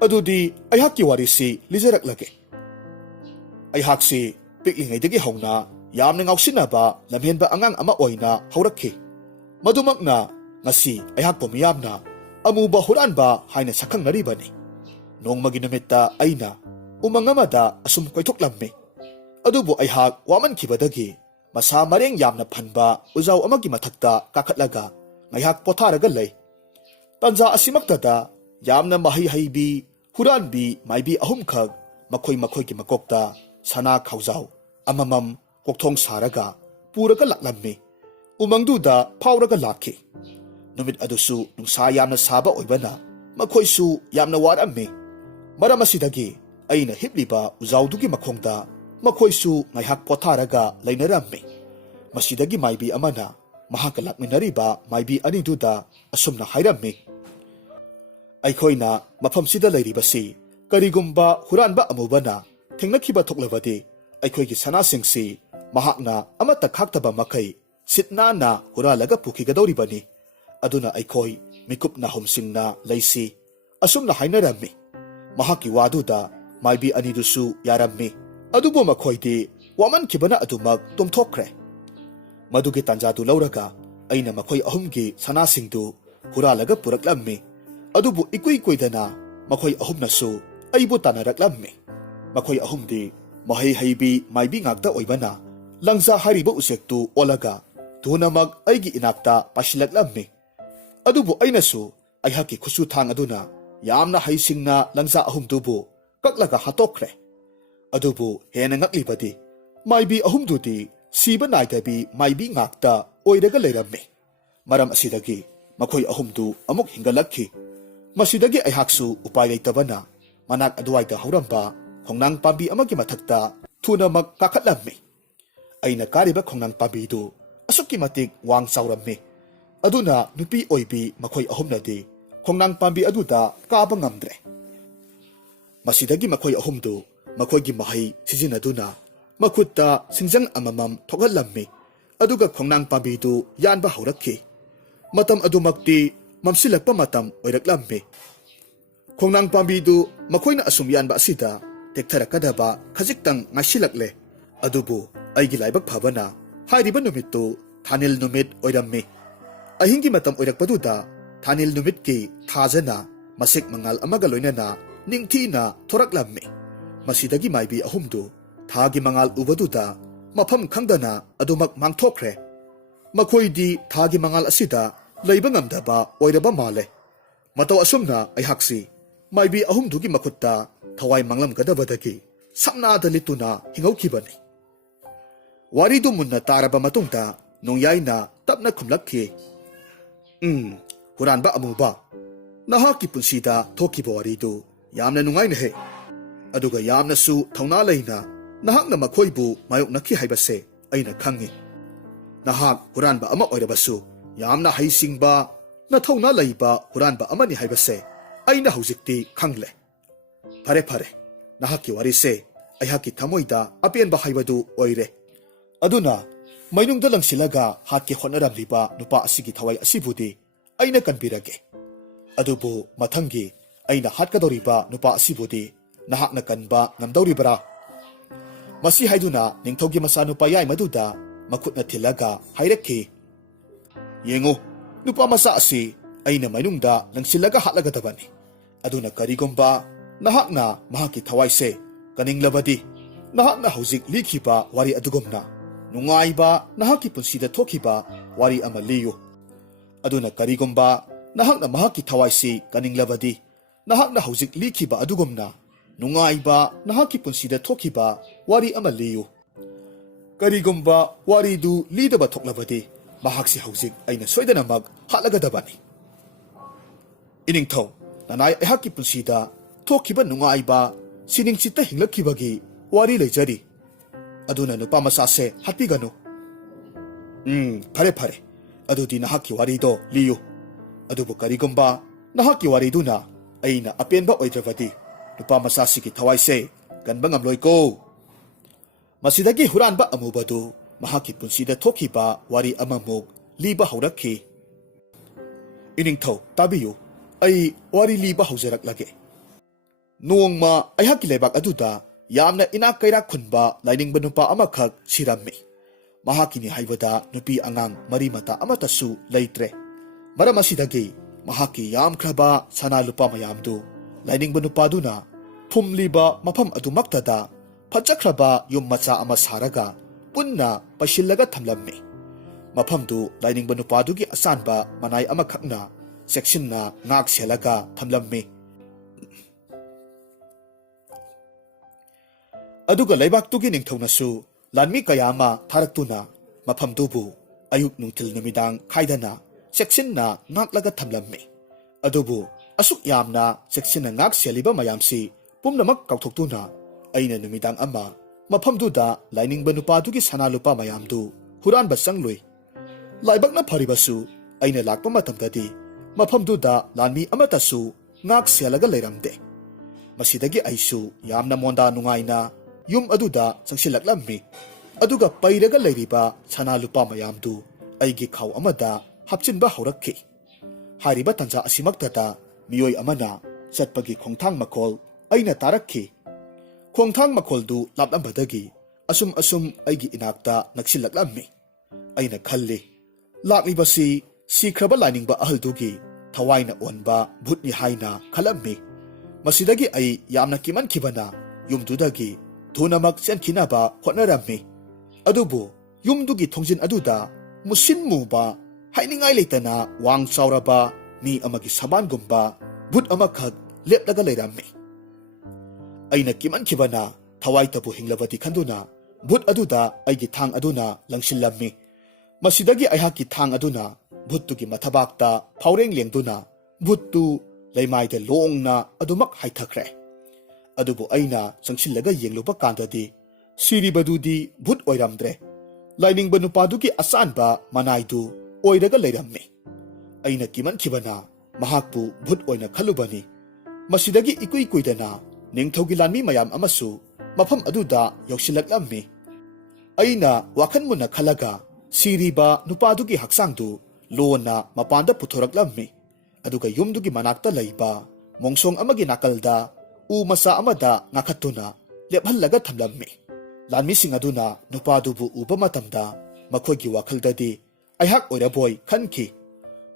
ꯑꯗꯨꯗꯤ ꯑꯩꯍꯥꯛꯀꯤ ꯋꯥꯔꯤꯁꯤ ꯂꯤꯖꯔꯛꯂꯒꯦ꯫ ꯑꯩꯍꯥꯛꯁꯤ ꯄꯤꯛꯂꯤꯉꯩꯗꯒꯤ ꯍꯧꯅ ꯌꯥꯝꯅ ꯉꯥꯎꯁꯤꯟꯅꯕ ꯂꯝꯍꯦꯟꯕ ꯑꯉꯥꯡ ꯑꯃ ꯑꯣꯏꯅ ꯍꯧꯔꯛꯈꯤ꯫ ꯃꯗꯨꯃꯛꯅ ꯉꯁꯤ ꯑꯩꯍꯥꯛꯄꯨ ꯃꯤꯌꯥꯝꯅ ꯑꯃꯨꯕ ꯍꯨꯔꯥꯟꯕ ꯍꯥꯏꯅ ꯁꯛꯈꯪꯅꯔꯤꯕꯅꯤ꯫ ꯅꯣꯡꯃꯒꯤ ꯅꯨꯃꯤꯠꯇ ꯑꯩꯅ ꯎꯃꯪ ꯑꯃꯗ ꯑꯁꯨꯝ ꯀꯣꯏꯊꯣꯛꯂꯝꯃꯤ꯫ ꯑꯗꯨꯕꯨ ꯑꯩꯍꯥꯛ ꯋꯥꯃꯟꯈꯤꯕꯗꯒꯤ ꯃꯁꯥ ꯃꯔꯦꯡ ꯌꯥꯝꯅ ꯐꯟꯕ ꯎꯖꯥꯎ ꯑꯃꯒꯤ ꯃꯊꯛꯇ ꯀꯥꯈꯠꯂꯒ ꯉꯥꯏꯍꯥꯛ ꯄꯣꯊꯥꯔꯒ ꯂꯩ꯫ ꯇꯥꯟꯖꯥ ꯑꯁꯤꯃꯛꯇꯗ ꯌꯥꯝꯅ ꯃꯍꯩ ꯍꯩꯕꯤ ꯍꯨꯔꯥꯟꯕꯤ ꯃꯥꯏꯕꯤ ꯑꯍꯨꯝꯈꯛ ꯃꯈꯣꯏ ꯃꯈꯣꯏꯒꯤ ꯃꯀꯣꯛꯇ ꯁꯅꯥ ꯈꯥꯎꯖꯥꯎ ꯑꯃꯃꯝ ꯀꯣꯛꯊꯣꯡ ꯁꯥꯔꯒ ꯄꯨꯔꯒ ꯂꯥꯛꯂꯝꯃꯤ꯫ ꯎꯃꯪꯗꯨꯗ ꯐꯥꯎꯔꯒ ꯂꯥꯛꯈꯤ꯫ ꯅꯨꯃꯤꯠ ꯑꯗꯨꯁꯨ ꯅꯨꯡꯁꯥ ꯌꯥꯝꯅ ꯁꯥꯕ ꯑꯣꯏꯕꯅ ꯃꯈꯣꯏꯁꯨ ꯌꯥꯝꯅ ꯋꯥꯔꯝꯃꯤ꯫ ꯃꯔꯝ ꯑꯁꯤꯗꯒꯤ ꯑꯩꯅ ꯍꯤꯞꯂꯤꯕ ꯎꯖꯥꯎꯗꯨꯒꯤ ꯃꯈꯣꯡꯗ ꯃꯈꯣꯏꯁꯨ ꯉꯥꯏꯍꯥꯛ ꯄꯣꯊꯥꯔꯒ ꯂꯩꯅꯔꯝꯃꯤ꯫ ꯃꯁꯤꯗꯒꯤ ꯃꯥꯏꯕꯤ ꯑꯃꯅ ꯃꯍꯥꯛꯀ ꯂꯥꯛꯃꯤꯟꯅꯔꯤꯕ ꯃꯥꯏꯕꯤ ꯑꯅꯤꯗꯨꯗ ꯑꯁꯨꯝꯅ ꯍꯥꯏꯔꯝꯃꯤ, ꯑꯩꯈꯣꯏꯅ ꯃꯐꯝꯁꯤꯗ ꯂꯩꯔꯤꯕꯁꯤ ꯀꯔꯤꯒꯨꯝꯕ ꯍꯨꯔꯥꯟꯕ ꯑꯃꯨꯕꯅ ꯊꯦꯡꯅꯈꯤꯕ ꯊꯣꯛꯂꯕꯗꯤ ꯑꯩꯈꯣꯏꯒꯤ ꯁꯅꯥꯁꯤꯡꯁꯤ ꯃꯍꯥꯛꯅ ꯑꯃꯠꯇ ꯈꯥꯛꯇꯕ ꯃꯈꯩ ꯁꯤꯠ ꯅꯥꯟꯅ ꯍꯨꯔꯥꯜꯂꯒ ꯄꯨꯈꯤꯒꯗꯧꯔꯤꯕꯅꯤ꯫ ꯑꯗꯨꯅ ꯑꯩꯈꯣꯏ ꯃꯤꯀꯨꯞ ꯅꯥꯍꯨꯝꯁꯤꯡꯅ ꯂꯩꯁꯤ꯫ asumna hainarami. Mahaki waduda maibi anidusu yarami. Adubu makhoidi waman kibana adumak tumthokre. Madugi tanjadu lauraga aina makhoi ahumgi sanasingdu huralaga puraklammi. Adubu ikui kuidana makhoi ahumnasu aibu tanaraklammi. Makhoi ahumdi mahai haibi maibi ngakta oibana langza hariba usektu olaga tunamag aigi inakta pasilaklammi. Adubu ainasu aihaki khusu thang aduna yamna haisingna langza ahumdubu kaklaga hatokre. Adubu hena ngaklibadi maibi ahumdudi siba naidabi maibi ngakta oiraga leirammi. Maram asidagi makhoi ahumdu amuk hingalakhi. Masidagi aihaksu upai leitabana manak aduwaida hauramba khongnang pambi amagi mathakta thunamak kakhatlammi. Aina kariba khongnang pambidu asukki matik wang saurammi. Aduna nupi oibi makhoi ahumnadi khongnang pambi aduda kaba ngamdre. Masidagi makhoi ahumdu makhoigi mahai sijinaduna makhutta singjang amamam thokhallammi. Aduga khongnang pambidu yanba haurakhi. Matam adumakti mamsilakpa matam oiraklammi. Khongnang pambidu makhoina asum yanba asida tektharakkadaba khajiktang ngasilakle. Adubu aigi laibak phabana hairiba numittu thanil numit oirammi. Ahingi matam oirakpaduda thanil numitki thajana masik mangal amaga loinana ningthina thoraklammi. Masidagi maibi ahumdu thagi mangal ubaduda mafam khangdana adumak mangthokre. Makhoidi thagi mangal asida leiba ngamdaba oiraba male. Mataw asumna aihaksi maibi ahumdugi makhutta thawai manglamgadabadagi samnada lituna hingaukibani. Waridu munna taraba matungda nongyaina tapna khumlakhi. Huranba amuba nahaki punsida thokiba waridu yamna nungaina he. Aduga yamnasu thawna leina nahakna makhoibu mayoknakhi haibase aina khangi. Nahak huranba ama oirabasu yamna haisingba na thawna leiba huranba amani haibase aina hujikti khangle. Phare phare nahaki warise aihaki thamoida apenba haibadu oire. Aduna mainungda langsilaga hakki hotnaramliba nupa asigi thawai asibudi aina kanbirage. Adubu mathangi aina hatkadoriba nupa asibudi nahakna kanba ngamdoribara. Masi haiduna ningthogi masa nupa yai maduda makhutna thilaga hairakhi. Yengo nupa masa asi aina mainungda langsilaga hatlagadabani. Aduna karigomba nahakna mahaki thawaise kaninglabadi nahakna hojik likhiba wari adugomna nungaiba nahaki punsida thokiba wari ama liyu. Aduna karigomba nahakna mahaki thawaisi kaninglabadi nahakna hojik likhiba adugomna nungaiba nahaki punsida thokiba wari ama liyu. Karigomba waridu lidaba thoklabadi mahaksi hojik aina soidanamak hatlagadabani. Iningthaw nanai aihaki punsida thokiba nungaiba siningchita hinglakibagi wari leijari. Aduna nupa masase hatpiganu. Phare phare adudi nahaki warido liyu. Adubu karigomba nahaki wariduna aina apenba oidrabadi nupa masasigi thawaise ganba ngamloiko. Masidagi huranba amubadu mahaki punsida thokiba wari amamuk liba haurakhi. Iningthaw tabiyu ai wari liba haujaraklage. Nongma aihaki leibak aduda yamna inak kairak khunba laining nupa amakhak sirammi. Mahakini haibada nupi angang marimata amatasu leitre. Maram asidagi mahaki yamkraba sana lupa mayamdu laining nupaduna phumliba mafam adumaktada phachakraba yum macha ama saraga punna pasillaga thamlammi. Mafamdu laining nupadugi asanba manai amakhakna sectionna ngak selaga thamlammi. Aduga laibaktugi ningthaunasu lanmi kayama tharaktuna mafamdubu ayuk nungtil numidang khaidana sectionna ngaklaga thamlammi. Adubu asuk yamna sectionna ngak seliba mayamsi pumnamak kauthoktuna aina numidang ama mafamduda laining nupadugi sanalupa mayamdu huranba sangloi. Laibakna pharibasu aina lakpa matamdadi mafamduda lanmi amatasu ngak selaga leiramde. Masidagi aisu yamna monda nungaina yum aduda sangsilaklammi. Aduga pairaga leiriba sanalupa mayamdu aigi khaw amada hapchinba haurakhi. Hariba tanja asimaktata miyoi amana ꯆꯠꯄꯒꯤ ꯈꯣꯡꯊꯥꯡ ꯃꯈꯣꯜ ꯑꯩꯅ ꯇꯥꯔꯛꯈꯤ꯫ ꯈꯣꯡꯊꯥꯡ ꯃꯈꯣꯜꯗꯨ ꯂꯥꯞꯂꯝꯕꯗꯒꯤ ꯑꯁꯨꯝ ꯑꯩꯒꯤ ꯏꯅꯥꯛꯇ ꯅꯛꯁꯤꯜꯂꯛꯂꯝꯃꯤ꯫ ꯑꯩꯅ ꯈꯜꯂꯤ, ꯂꯥꯛꯂꯤꯕꯁꯤ ꯁꯤꯈ꯭ꯔꯕ ꯂꯥꯏꯅꯤꯡꯕ ꯑꯍꯜꯗꯨꯒꯤ ꯊꯋꯥꯏꯅ ꯑꯣꯟꯕ ꯚꯨꯠꯅꯤ ꯍꯥꯏꯅ ꯈꯜꯂꯝꯃꯤ꯫ ꯃꯁꯤꯗꯒꯤ ꯑꯩ ꯌꯥꯝꯅ ꯀꯤꯃꯟꯈꯤꯕꯅ ꯌꯨꯝꯗꯨꯗꯒꯤ ꯊꯨꯅꯃꯛ ꯆꯦꯟꯈꯤꯅꯕ ꯍꯣꯠꯅꯔꯝꯃꯤ꯫ ꯑꯗꯨꯕꯨ ꯌꯨꯝꯗꯨꯒꯤ ꯊꯣꯡꯖꯤꯟ ꯑꯗꯨꯗ ꯃꯨꯁꯤꯟ ꯃꯨꯕ, ꯍꯥꯏꯅꯤꯡꯉꯥꯏ ꯂꯩꯇꯅ ꯋꯥꯡ ꯆꯥꯎꯔꯕ ꯃꯤ ꯑꯃꯒꯤ ꯁꯕꯥꯟꯒꯨꯝꯕ ꯚꯨꯠ ꯑꯃꯈꯛ ꯂꯦꯞꯂꯒ ꯂꯩꯔꯝꯃꯤ꯫ ꯑꯩꯅ ꯀꯤꯃꯟꯈꯤꯕꯅ ꯊꯋꯥꯏꯇꯕꯨ ꯍꯤꯡꯂꯕꯗꯤ ꯈꯟꯗꯨꯅ ꯚꯨꯠ ꯑꯗꯨꯗ ꯑꯩꯒꯤ ꯊꯥꯡ ꯑꯗꯨꯅ ꯂꯪꯁꯤꯜꯂꯝꯃꯤ꯫ ꯃꯁꯤꯗꯒꯤ ꯑꯩꯍꯥꯛꯀꯤ ꯊꯥꯡ ꯑꯗꯨꯅ ꯚꯨꯠꯇꯨꯒꯤ ꯃꯊꯕꯥꯛꯇ ꯐꯥꯎꯔꯦꯡ ꯂꯦꯡꯗꯨꯅ ꯚꯨꯠꯇꯨ ꯂꯩꯃꯥꯏꯗ ꯂꯣꯡꯅ ꯑꯗꯨꯃꯛ ꯍꯥꯏꯊꯈ꯭ꯔꯦ꯫ ꯑꯗꯨꯕꯨ ꯑꯩꯅ ꯆꯪꯁꯤꯜꯂꯒ ꯌꯦꯡꯂꯨꯕ ꯀꯥꯟꯗꯗꯤ ꯁꯤꯔꯤꯕꯗꯨꯗꯤ ꯚꯨꯠ ꯑꯣꯏꯔꯝꯗ꯭ꯔꯦ, ꯂꯥꯏꯅꯤꯡꯕ ꯅꯨꯄꯥꯗꯨꯒꯤ ꯑꯆꯥꯟꯕ ꯃꯅꯥꯏꯗꯨ ꯑꯣꯏꯔꯒ ꯂꯩꯔꯝꯃꯤ꯫ ꯑꯩꯅ ꯀꯤꯃꯟꯈꯤꯕꯅ ꯃꯍꯥꯛꯄꯨ ꯚꯨꯠ ꯑꯣꯏꯅ ꯈꯜꯂꯨꯕꯅꯤ꯫ ꯃꯁꯤꯗꯒꯤ ꯏꯀꯨꯏ ꯀꯨꯏꯗꯅ ꯅꯤꯡꯊꯧꯒꯤ ꯂꯥꯟꯃꯤ ꯃꯌꯥꯝ ꯑꯃꯁꯨ ꯃꯐꯝ ꯑꯗꯨꯗ ꯌꯧꯁꯤꯜꯂꯛꯂꯝꯃꯤ꯫ ꯑꯩꯅ ꯋꯥꯈꯟ ꯃꯨꯟꯅ ꯈꯜꯂꯒ ꯁꯤꯔꯤꯕ ꯅꯨꯄꯥꯗꯨꯒꯤ ꯍꯛꯆꯥꯡꯗꯨ ꯂꯣꯟꯅ ꯃꯄꯥꯟꯗ ꯄꯨꯊꯣꯔꯛꯂꯝꯃꯤ꯫ ꯑꯗꯨꯒ ꯌꯨꯝꯗꯨꯒꯤ ꯃꯅꯥꯛꯇ ꯂꯩꯕ ꯃꯣꯡꯁꯣꯡ ꯑꯃꯒꯤ ꯅꯥꯀꯜꯗ ꯎ ꯃꯆꯥ ꯑꯃꯗ ꯉꯥꯈꯠꯇꯨꯅ ꯂꯦꯞꯍꯜꯂꯒ ꯊꯝꯂꯝꯃꯤ꯫ ꯂꯥꯟꯃꯤꯁꯤꯡ ꯑꯗꯨꯅ ꯅꯨꯄꯥꯗꯨꯕꯨ ꯎꯕ ꯃꯇꯝꯗ ꯃꯈꯣꯏꯒꯤ ꯋꯥꯈꯜꯗꯗꯤ ꯑꯩꯍꯥꯛ ꯑꯣꯏꯔꯕꯣꯏ ꯈꯟꯈꯤ꯫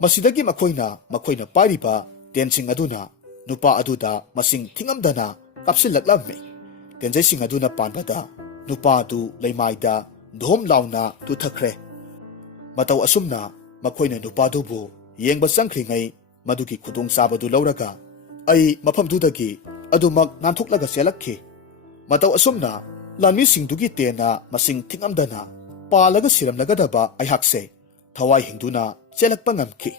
ꯃꯁꯤꯗꯒꯤ ꯃꯈꯣꯏꯅ ꯄꯥꯏꯔꯤꯕ ꯇꯦꯟꯁꯤꯡ ꯑꯗꯨꯅ ꯅꯨꯄꯥ ꯑꯗꯨꯗ ꯃꯁꯤꯡ ꯊꯤꯉꯝꯗꯅ ꯀꯥꯞꯁꯤꯜꯂꯛꯂꯝꯃꯤ꯫ ꯇꯦꯟꯖꯩꯁꯤꯡ ꯑꯗꯨꯅ ꯄꯥꯟꯕꯗ ꯅꯨꯄꯥꯗꯨ ꯂꯩꯃꯥꯏꯗ ꯙꯣꯝ ꯂꯥꯎꯅ ꯇꯨꯊꯈ꯭ꯔꯦ꯫ ꯃꯇꯧ ꯑꯁꯨꯝꯅ ꯃꯈꯣꯏꯅ ꯅꯨꯄꯥꯗꯨꯕꯨ ꯌꯦꯡꯕ ꯆꯪꯈ꯭ꯔꯤꯉꯩ ꯃꯗꯨꯒꯤ ꯈꯨꯗꯣꯡꯆꯥꯕꯗꯨ ꯂꯧꯔꯒ ꯑꯩ ꯃꯐꯝꯗꯨꯗꯒꯤ ꯑꯗꯨꯃꯛ ꯅꯥꯟꯊꯣꯛꯂꯒ ꯆꯦꯜꯂꯛꯈꯤ꯫ ꯃꯇꯧ ꯑꯁꯨꯝꯅ ꯂꯥꯟꯃꯤꯁꯤꯡꯗꯨꯒꯤ ꯇꯦꯟꯅ ꯃꯁꯤꯡ ꯊꯤꯉꯝꯗꯅ ꯄꯥꯜꯂꯒ ꯁꯤꯔꯝꯂꯒꯗꯕ ꯑꯩꯍꯥꯛꯁꯦ ꯊꯋꯥꯏ ꯍꯤꯡꯗꯨꯅ ꯆꯦꯜꯂꯛꯄ ꯉꯝꯈꯤ꯫